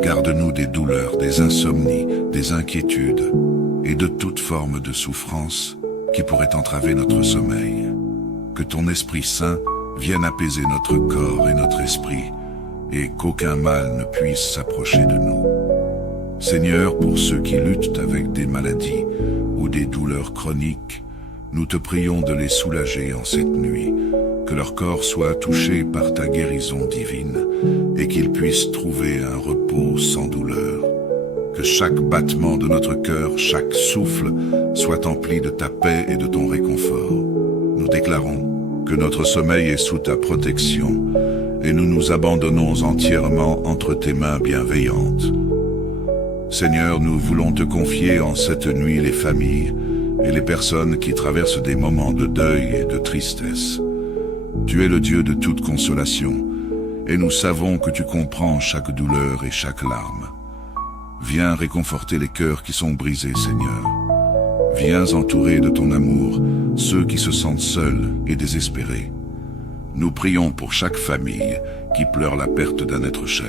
Garde-nous des douleurs, des insomnies, des inquiétudes et de toute forme de souffrance qui pourrait entraver notre sommeil. Que ton Esprit Saint vienne apaiser notre corps et notre esprit et qu'aucun mal ne puisse s'approcher de nous. Seigneur, pour ceux qui luttent avec des maladies ou des douleurs chroniques, nous te prions de les soulager en cette nuit, que leur corps soit touché par ta guérison divine et qu'ils puissent trouver un repos sans douleur. Que chaque battement de notre cœur, chaque souffle, soit empli de ta paix et de ton réconfort. Nous déclarons que notre sommeil est sous ta protection et nous nous abandonnons entièrement entre tes mains bienveillantes. Seigneur, nous voulons te confier en cette nuit les familles et les personnes qui traversent des moments de deuil et de tristesse. Tu es le Dieu de toute consolation, et nous savons que tu comprends chaque douleur et chaque larme. Viens réconforter les cœurs qui sont brisés, Seigneur. Viens entourer de ton amour ceux qui se sentent seuls et désespérés. Nous prions pour chaque famille qui pleure la perte d'un être cher.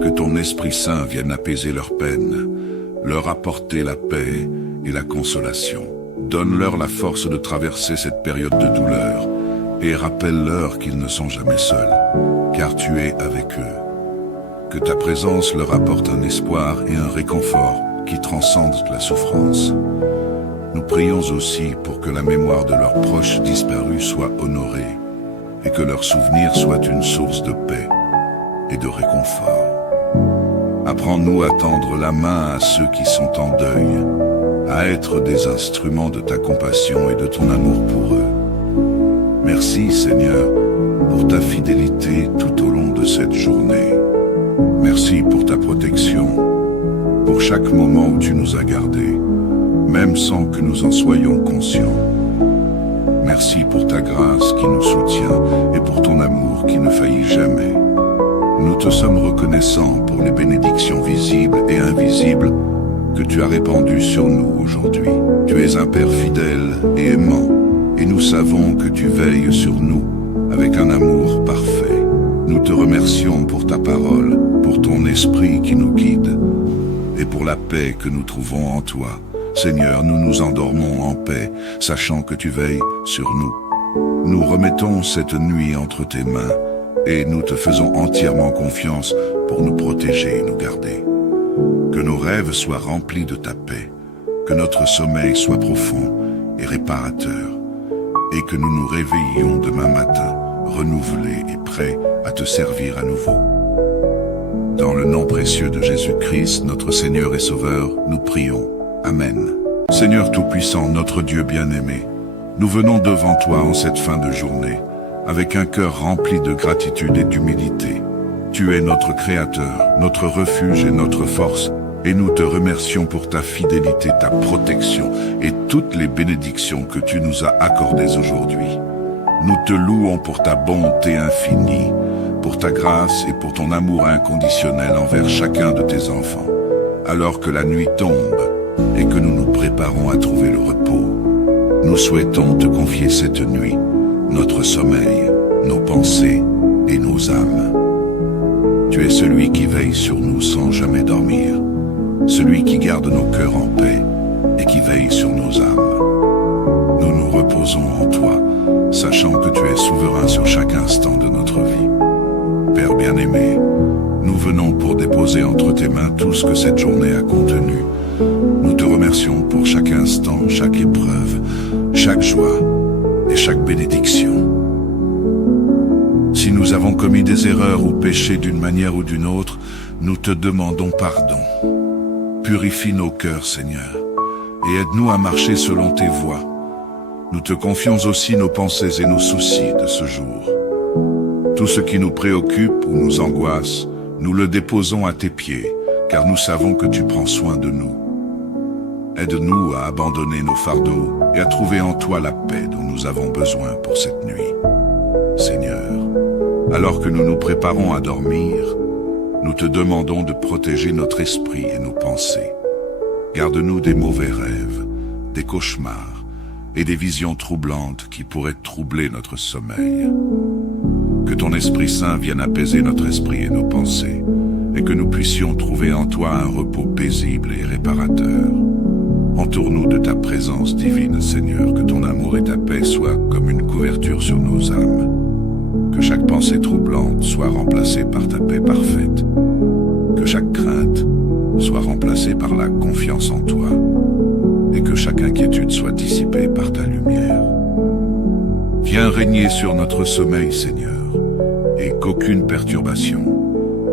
Que ton Esprit Saint vienne apaiser leurs peines, leur apporter la paix et la consolation. Donne-leur la force de traverser cette période de douleur et rappelle-leur qu'ils ne sont jamais seuls, car tu es avec eux. Que ta présence leur apporte un espoir et un réconfort qui transcendent la souffrance. Nous prions aussi pour que la mémoire de leurs proches disparus soit honorée et que leur souvenir soit une source de paix et de réconfort. Apprends-nous à tendre la main à ceux qui sont en deuil, à être des instruments de ta compassion et de ton amour pour eux. Merci, Seigneur, pour ta fidélité tout au long de cette journée. Merci pour ta protection, pour chaque moment où tu nous as gardés, même sans que nous en soyons conscients. Merci pour ta grâce qui nous soutient et pour ton amour qui ne faillit jamais. Nous te sommes reconnaissants pour les bénédictions visibles et invisibles que tu as répandues sur nous aujourd'hui. Tu es un Père fidèle et aimant, et nous savons que tu veilles sur nous avec un amour parfait. Nous te remercions pour ta parole, pour ton esprit qui nous guide, et pour la paix que nous trouvons en toi. Seigneur, nous nous endormons en paix, sachant que tu veilles sur nous. Nous remettons cette nuit entre tes mains, et nous te faisons entièrement confiance pour nous protéger et nous garder. Que nos rêves soient remplis de ta paix, que notre sommeil soit profond et réparateur, et que nous nous réveillions demain matin, renouvelés et prêts à te servir à nouveau. Dans le nom précieux de Jésus-Christ, notre Seigneur et Sauveur, nous prions. Amen. Seigneur Tout-Puissant, notre Dieu bien-aimé, nous venons devant toi en cette fin de journée, avec un cœur rempli de gratitude et d'humilité. Tu es notre Créateur, notre refuge et notre force, et nous te remercions pour ta fidélité, ta protection et toutes les bénédictions que tu nous as accordées aujourd'hui. Nous te louons pour ta bonté infinie, pour ta grâce et pour ton amour inconditionnel envers chacun de tes enfants. Alors que la nuit tombe et que nous nous préparons à trouver le repos, nous souhaitons te confier cette nuit, notre sommeil, nos pensées et nos âmes. Tu es celui qui veille sur nous sans jamais dormir, celui qui garde nos cœurs en paix et qui veille sur nos âmes. Nous nous reposons en toi, sachant que tu es souverain sur chaque instant de notre vie. Père bien-aimé, nous venons pour déposer entre tes mains tout ce que cette journée a contenu. Nous te remercions pour chaque instant, chaque épreuve, chaque joie et chaque bénédiction. Si nous avons commis des erreurs ou péché d'une manière ou d'une autre, nous te demandons pardon. Purifie nos cœurs, Seigneur, et aide-nous à marcher selon tes voies. Nous te confions aussi nos pensées et nos soucis de ce jour. Tout ce qui nous préoccupe ou nous angoisse, nous le déposons à tes pieds, car nous savons que tu prends soin de nous. Aide-nous à abandonner nos fardeaux et à trouver en toi la paix dont nous avons besoin pour cette nuit. Seigneur, alors que nous nous préparons à dormir, nous te demandons de protéger notre esprit et nos pensées. Garde-nous des mauvais rêves, des cauchemars et des visions troublantes qui pourraient troubler notre sommeil. Que ton Esprit Saint vienne apaiser notre esprit et nos pensées, et que nous puissions trouver en toi un repos paisible et réparateur. Entoure-nous de ta présence divine, Seigneur, que ton amour et ta paix soient comme une couverture sur nos âmes. Que chaque pensée troublante soit remplacée par ta paix parfaite. Que chaque crainte soit remplacée par la confiance en toi. Et que chaque inquiétude soit dissipée par ta lumière. Viens régner sur notre sommeil, Seigneur, et qu'aucune perturbation,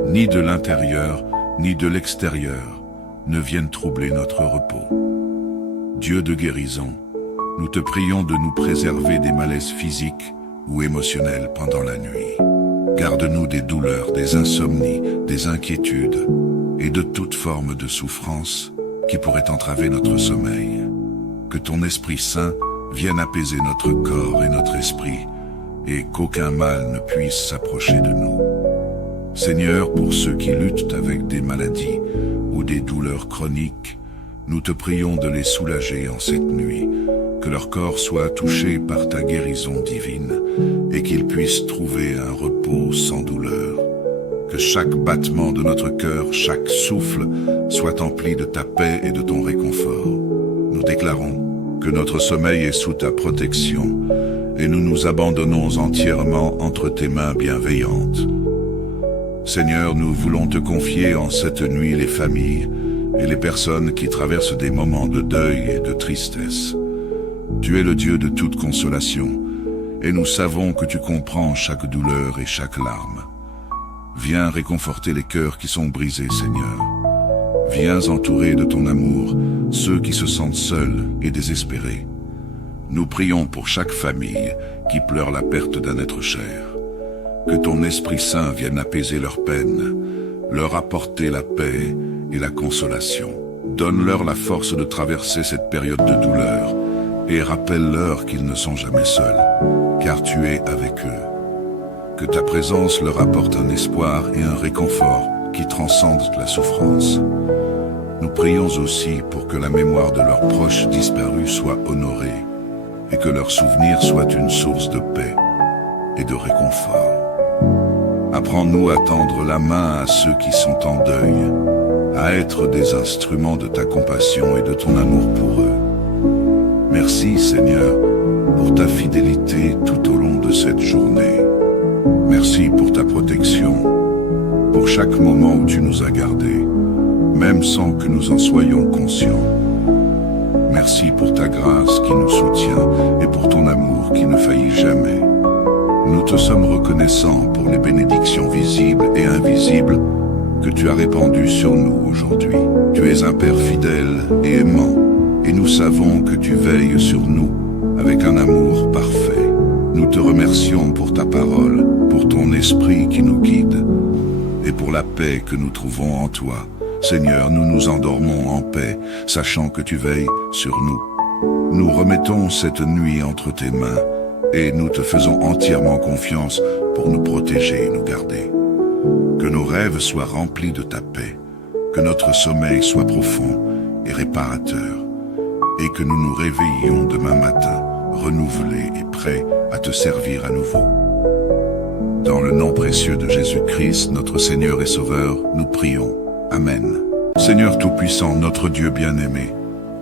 ni de l'intérieur, ni de l'extérieur, ne vienne troubler notre repos. Dieu de guérison, nous te prions de nous préserver des malaises physiques ou émotionnels pendant la nuit. Garde-nous des douleurs, des insomnies, des inquiétudes et de toute forme de souffrance qui pourrait entraver notre sommeil. Que ton Esprit Saint vienne apaiser notre corps et notre esprit et qu'aucun mal ne puisse s'approcher de nous. Seigneur, pour ceux qui luttent avec des maladies ou des douleurs chroniques, nous te prions de les soulager en cette nuit, que leur corps soit touché par ta guérison divine et qu'ils puissent trouver un repos sans douleur. Que chaque battement de notre cœur, chaque souffle, soit empli de ta paix et de ton réconfort. Nous déclarons que notre sommeil est sous ta protection et nous nous abandonnons entièrement entre tes mains bienveillantes. Seigneur, nous voulons te confier en cette nuit les familles et les personnes qui traversent des moments de deuil et de tristesse. Tu es le Dieu de toute consolation, et nous savons que tu comprends chaque douleur et chaque larme. Viens réconforter les cœurs qui sont brisés, Seigneur. Viens entourer de ton amour ceux qui se sentent seuls et désespérés. Nous prions pour chaque famille qui pleure la perte d'un être cher. Que ton Esprit Saint vienne apaiser leurs peines, leur apporter la paix et la consolation. Donne-leur la force de traverser cette période de douleur et rappelle-leur qu'ils ne sont jamais seuls, car tu es avec eux. Que ta présence leur apporte un espoir et un réconfort qui transcendent la souffrance. Nous prions aussi pour que la mémoire de leurs proches disparus soit honorée et que leur souvenir soit une source de paix et de réconfort. Apprends-nous à tendre la main à ceux qui sont en deuil, à être des instruments de ta compassion et de ton amour pour eux. Merci Seigneur pour ta fidélité tout au long de cette journée. Merci pour ta protection, pour chaque moment où tu nous as gardés, même sans que nous en soyons conscients. Merci pour ta grâce qui nous soutient et pour ton amour qui ne faillit jamais. Nous te sommes reconnaissants pour les bénédictions visibles et invisibles que tu as répandues sur nous aujourd'hui. Tu es un Père fidèle et aimant, et nous savons que tu veilles sur nous avec un amour parfait. Nous te remercions pour ta parole, pour ton esprit qui nous guide, et pour la paix que nous trouvons en toi. Seigneur, nous nous endormons en paix, sachant que tu veilles sur nous. Nous remettons cette nuit entre tes mains, et nous te faisons entièrement confiance pour nous protéger et nous garder. Que nos rêves soient remplis de ta paix, que notre sommeil soit profond et réparateur, et que nous nous réveillions demain matin, renouvelés et prêts à te servir à nouveau. Dans le nom précieux de Jésus-Christ, notre Seigneur et Sauveur, nous prions. Amen. Seigneur Tout-Puissant, notre Dieu bien-aimé,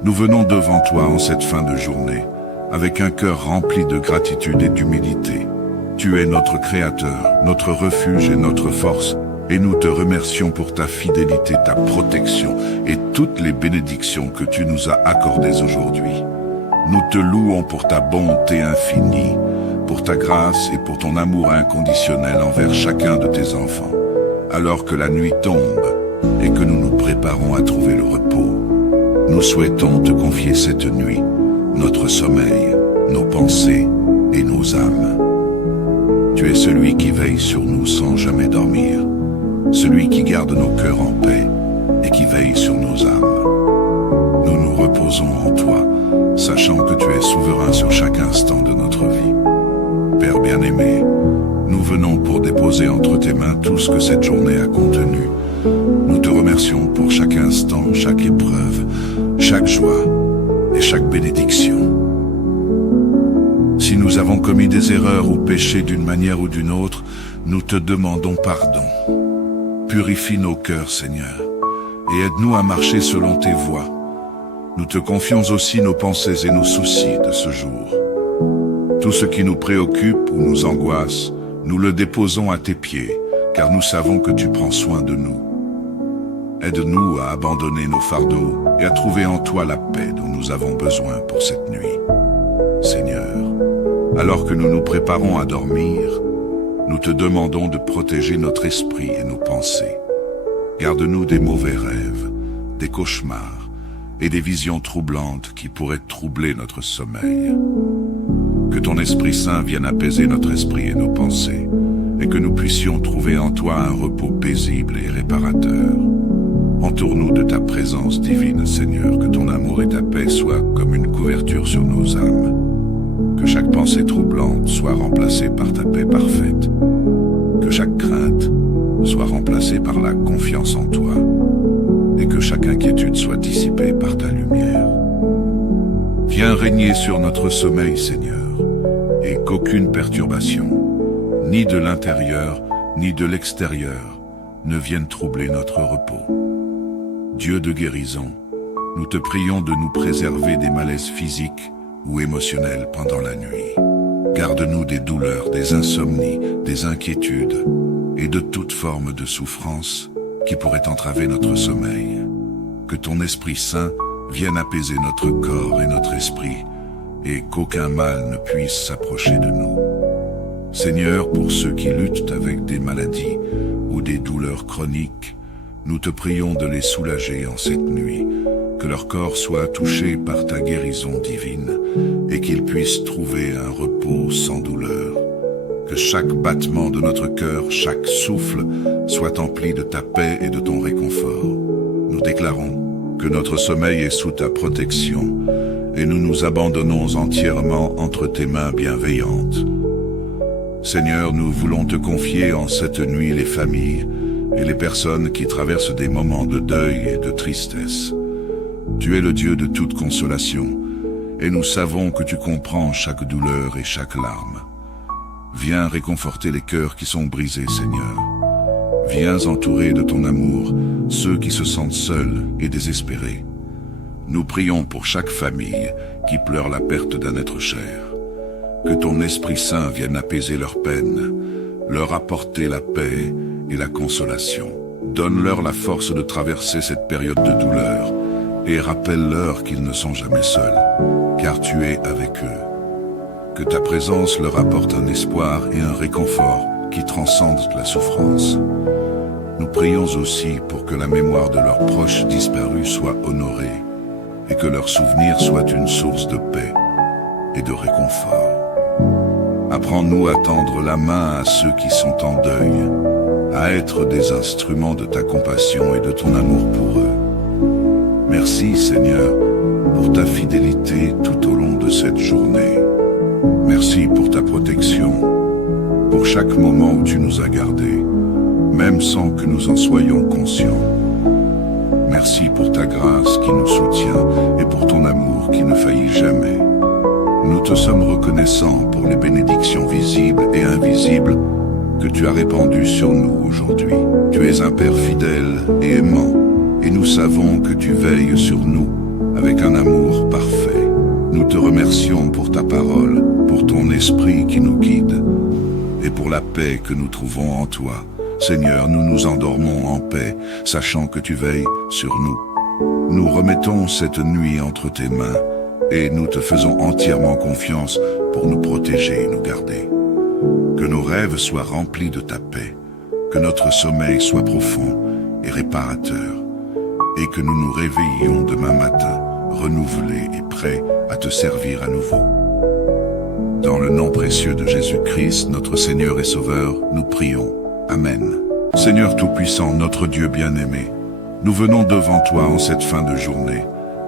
nous venons devant toi en cette fin de journée, avec un cœur rempli de gratitude et d'humilité. Tu es notre Créateur, notre refuge et notre force, et nous te remercions pour ta fidélité, ta protection et toutes les bénédictions que tu nous as accordées aujourd'hui. Nous te louons pour ta bonté infinie, pour ta grâce et pour ton amour inconditionnel envers chacun de tes enfants. Alors que la nuit tombe et que nous nous préparons à trouver le repos, nous souhaitons te confier cette nuit, notre sommeil, nos pensées et nos âmes. Tu es celui qui veille sur nous sans jamais dormir, celui qui garde nos cœurs en paix et qui veille sur nos âmes. Nous nous reposons en toi, sachant que tu es souverain sur chaque instant de notre vie. Père bien-aimé, nous venons pour déposer entre tes mains tout ce que cette journée a contenu. Nous te remercions pour chaque instant, chaque épreuve, chaque joie et chaque bénédiction. Si nous avons commis des erreurs ou péché d'une manière ou d'une autre, nous te demandons pardon. Purifie nos cœurs, Seigneur, et aide-nous à marcher selon tes voies. Nous te confions aussi nos pensées et nos soucis de ce jour. Tout ce qui nous préoccupe ou nous angoisse, nous le déposons à tes pieds, car nous savons que tu prends soin de nous. Aide-nous à abandonner nos fardeaux et à trouver en toi la paix dont nous avons besoin pour cette nuit. Seigneur, alors que nous nous préparons à dormir, nous te demandons de protéger notre esprit et nos pensées. Garde-nous des mauvais rêves, des cauchemars et des visions troublantes qui pourraient troubler notre sommeil. Que ton Esprit Saint vienne apaiser notre esprit et nos pensées, et que nous puissions trouver en toi un repos paisible et réparateur. Entoure-nous de ta présence divine, Seigneur, que ton amour et ta paix soient comme une couverture sur nos âmes. Que chaque pensée troublante soit remplacée par ta paix parfaite. Que chaque crainte soit remplacée par la confiance en toi. Et que chaque inquiétude soit dissipée par ta lumière. Viens régner sur notre sommeil, Seigneur, et qu'aucune perturbation, ni de l'intérieur, ni de l'extérieur, ne vienne troubler notre repos. Dieu de guérison, nous te prions de nous préserver des malaises physiques ou émotionnels pendant la nuit. Garde-nous des douleurs, des insomnies, des inquiétudes et de toute forme de souffrance qui pourrait entraver notre sommeil. Que ton Esprit Saint vienne apaiser notre corps et notre esprit et qu'aucun mal ne puisse s'approcher de nous. Seigneur, pour ceux qui luttent avec des maladies ou des douleurs chroniques, nous te prions de les soulager en cette nuit, que leur corps soit touché par ta guérison divine et qu'ils puissent trouver un repos sans douleur. Que chaque battement de notre cœur, chaque souffle, soit empli de ta paix et de ton réconfort. Nous déclarons que notre sommeil est sous ta protection et nous nous abandonnons entièrement entre tes mains bienveillantes. Seigneur, nous voulons te confier en cette nuit les familles et les personnes qui traversent des moments de deuil et de tristesse. Tu es le Dieu de toute consolation, et nous savons que tu comprends chaque douleur et chaque larme. Viens réconforter les cœurs qui sont brisés, Seigneur. Viens entourer de ton amour ceux qui se sentent seuls et désespérés. Nous prions pour chaque famille qui pleure la perte d'un être cher. Que ton Esprit Saint vienne apaiser leurs peines, leur apporter la paix et la consolation. Donne-leur la force de traverser cette période de douleur et rappelle-leur qu'ils ne sont jamais seuls, car tu es avec eux. Que ta présence leur apporte un espoir et un réconfort qui transcendent la souffrance. Nous prions aussi pour que la mémoire de leurs proches disparus soit honorée et que leur souvenir soit une source de paix et de réconfort. Apprends-nous à tendre la main à ceux qui sont en deuil, à être des instruments de ta compassion et de ton amour pour eux. Merci Seigneur pour ta fidélité tout au long de cette journée. Merci pour ta protection, pour chaque moment où tu nous as gardés, même sans que nous en soyons conscients. Merci pour ta grâce qui nous soutient et pour ton amour qui ne faillit jamais. Nous te sommes reconnaissants pour les bénédictions visibles et invisibles que tu as répandues sur nous aujourd'hui. Tu es un Père fidèle et aimant, et nous savons que tu veilles sur nous avec un amour parfait. Nous te remercions pour ta parole, pour ton esprit qui nous guide, et pour la paix que nous trouvons en toi. Seigneur, nous nous endormons en paix, sachant que tu veilles sur nous. Nous remettons cette nuit entre tes mains, et nous te faisons entièrement confiance pour nous protéger et nous garder. Que nos rêves soient remplis de ta paix, que notre sommeil soit profond et réparateur, et que nous nous réveillions demain matin, renouvelés et prêts à te servir à nouveau. Dans le nom précieux de Jésus-Christ, notre Seigneur et Sauveur, nous prions. Amen. Seigneur Tout-Puissant, notre Dieu bien-aimé, nous venons devant toi en cette fin de journée,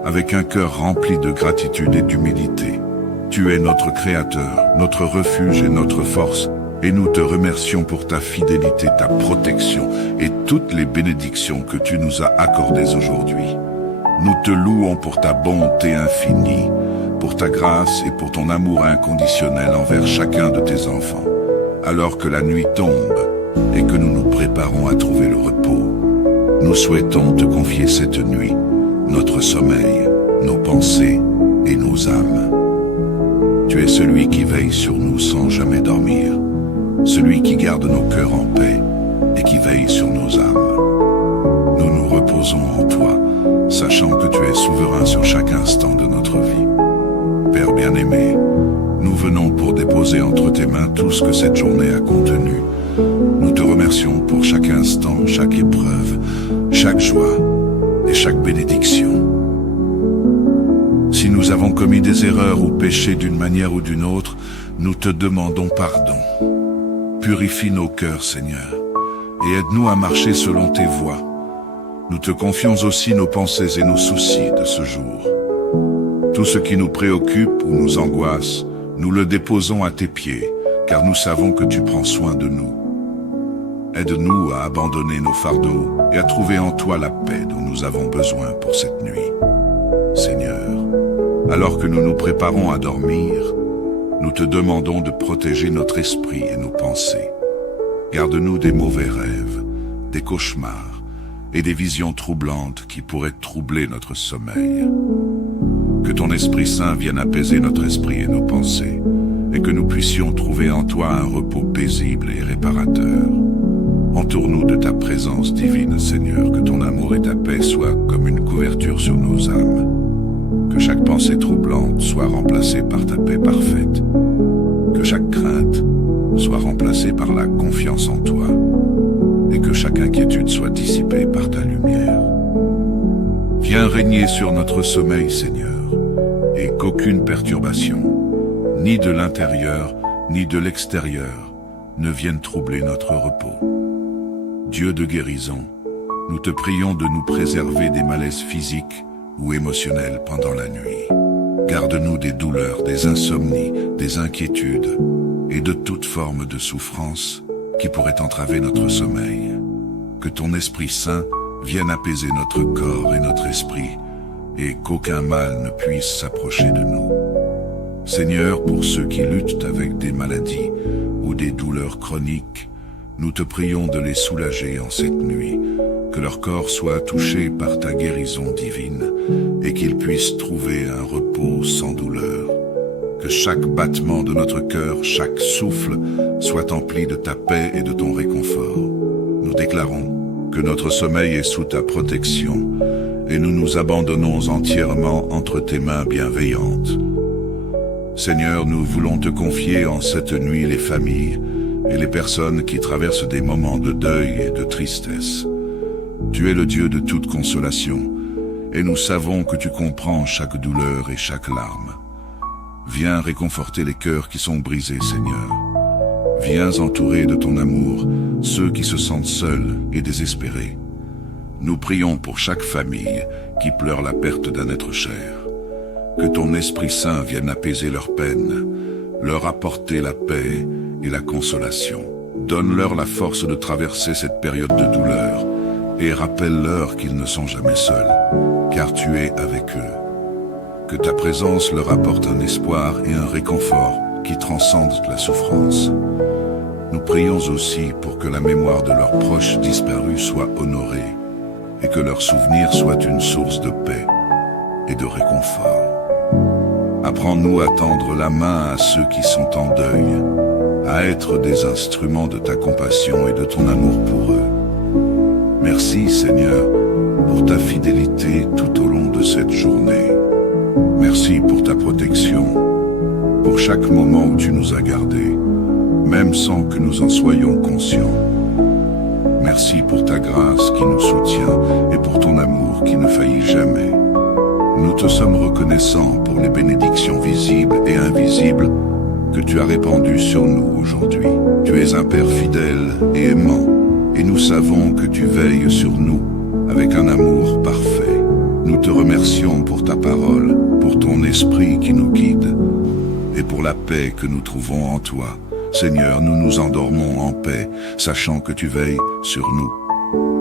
avec un cœur rempli de gratitude et d'humilité. Tu es notre Créateur, notre refuge et notre force, et nous te remercions pour ta fidélité, ta protection et toutes les bénédictions que tu nous as accordées aujourd'hui. Nous te louons pour ta bonté infinie, pour ta grâce et pour ton amour inconditionnel envers chacun de tes enfants. Alors que la nuit tombe et que nous nous préparons à trouver le repos, nous souhaitons te confier cette nuit notre sommeil, nos pensées et nos âmes. Tu es celui qui veille sur nous sans jamais dormir, celui qui garde nos cœurs en paix et qui veille sur nos âmes. Nous nous reposons en toi, sachant que tu es souverain sur chaque instant de notre vie. Père bien-aimé, nous venons pour déposer entre tes mains tout ce que cette journée a contenu. Nous te remercions pour chaque instant, chaque épreuve, chaque joie et chaque bénédiction. Si nous avons commis des erreurs ou péché d'une manière ou d'une autre, nous te demandons pardon. Purifie nos cœurs, Seigneur, et aide-nous à marcher selon tes voies. Nous te confions aussi nos pensées et nos soucis de ce jour. Tout ce qui nous préoccupe ou nous angoisse, nous le déposons à tes pieds, car nous savons que tu prends soin de nous. Aide-nous à abandonner nos fardeaux et à trouver en toi la paix dont nous avons besoin pour cette nuit. Seigneur, alors que nous nous préparons à dormir, nous te demandons de protéger notre esprit et nos pensées. Garde-nous des mauvais rêves, des cauchemars et des visions troublantes qui pourraient troubler notre sommeil. Que ton Esprit Saint vienne apaiser notre esprit et nos pensées, et que nous puissions trouver en toi un repos paisible et réparateur. Entoure-nous de ta présence divine, Seigneur, que ton amour et ta paix soient comme une couverture sur nos âmes. Que chaque pensée troublante soit remplacée par ta paix parfaite. Que chaque crainte soit remplacée par la confiance en toi. Et que chaque inquiétude soit dissipée par ta lumière. Viens régner sur notre sommeil, Seigneur, et qu'aucune perturbation, ni de l'intérieur, ni de l'extérieur, ne vienne troubler notre repos. Dieu de guérison, nous te prions de nous préserver des malaises physiques ou émotionnels pendant la nuit. Garde-nous des douleurs, des insomnies, des inquiétudes et de toute forme de souffrance qui pourrait entraver notre sommeil. Que ton Esprit Saint vienne apaiser notre corps et notre esprit et qu'aucun mal ne puisse s'approcher de nous. Seigneur, pour ceux qui luttent avec des maladies ou des douleurs chroniques, nous te prions de les soulager en cette nuit, que leur corps soit touché par ta guérison divine et qu'ils puissent trouver un repos sans douleur. Que chaque battement de notre cœur, chaque souffle, soit empli de ta paix et de ton réconfort. Nous déclarons que notre sommeil est sous ta protection et nous nous abandonnons entièrement entre tes mains bienveillantes. Seigneur, nous voulons te confier en cette nuit les familles et les personnes qui traversent des moments de deuil et de tristesse. Tu es le Dieu de toute consolation, et nous savons que tu comprends chaque douleur et chaque larme. Viens réconforter les cœurs qui sont brisés, Seigneur. Viens entourer de ton amour ceux qui se sentent seuls et désespérés. Nous prions pour chaque famille qui pleure la perte d'un être cher. Que ton Esprit Saint vienne apaiser leurs peines, leur apporter la paix et la consolation. Donne-leur la force de traverser cette période de douleur et rappelle-leur qu'ils ne sont jamais seuls, car tu es avec eux. Que ta présence leur apporte un espoir et un réconfort qui transcendent la souffrance. Nous prions aussi pour que la mémoire de leurs proches disparus soit honorée et que leur souvenir soit une source de paix et de réconfort. Apprends-nous à tendre la main à ceux qui sont en deuil, à être des instruments de ta compassion et de ton amour pour eux. Merci, Seigneur, pour ta fidélité tout au long de cette journée. Merci pour ta protection, pour chaque moment où tu nous as gardés, même sans que nous en soyons conscients. Merci pour ta grâce qui nous soutient et pour ton amour qui ne faillit jamais. Nous te sommes reconnaissants pour les bénédictions visibles et invisibles que tu as répandues sur nous aujourd'hui. Tu es un Père fidèle et aimant, et nous savons que tu veilles sur nous avec un amour parfait. Nous te remercions pour ta parole, pour ton esprit qui nous guide, et pour la paix que nous trouvons en toi. Seigneur, nous nous endormons en paix, sachant que tu veilles sur nous.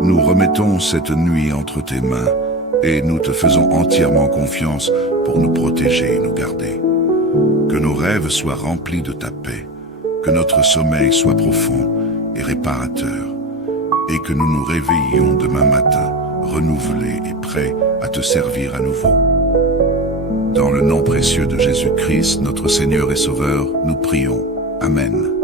Nous remettons cette nuit entre tes mains, et nous te faisons entièrement confiance pour nous protéger et nous garder. Que nos rêves soient remplis de ta paix, que notre sommeil soit profond et réparateur, et que nous nous réveillions demain matin, renouvelés et prêts à te servir à nouveau. Dans le nom précieux de Jésus-Christ, notre Seigneur et Sauveur, nous prions. Amen.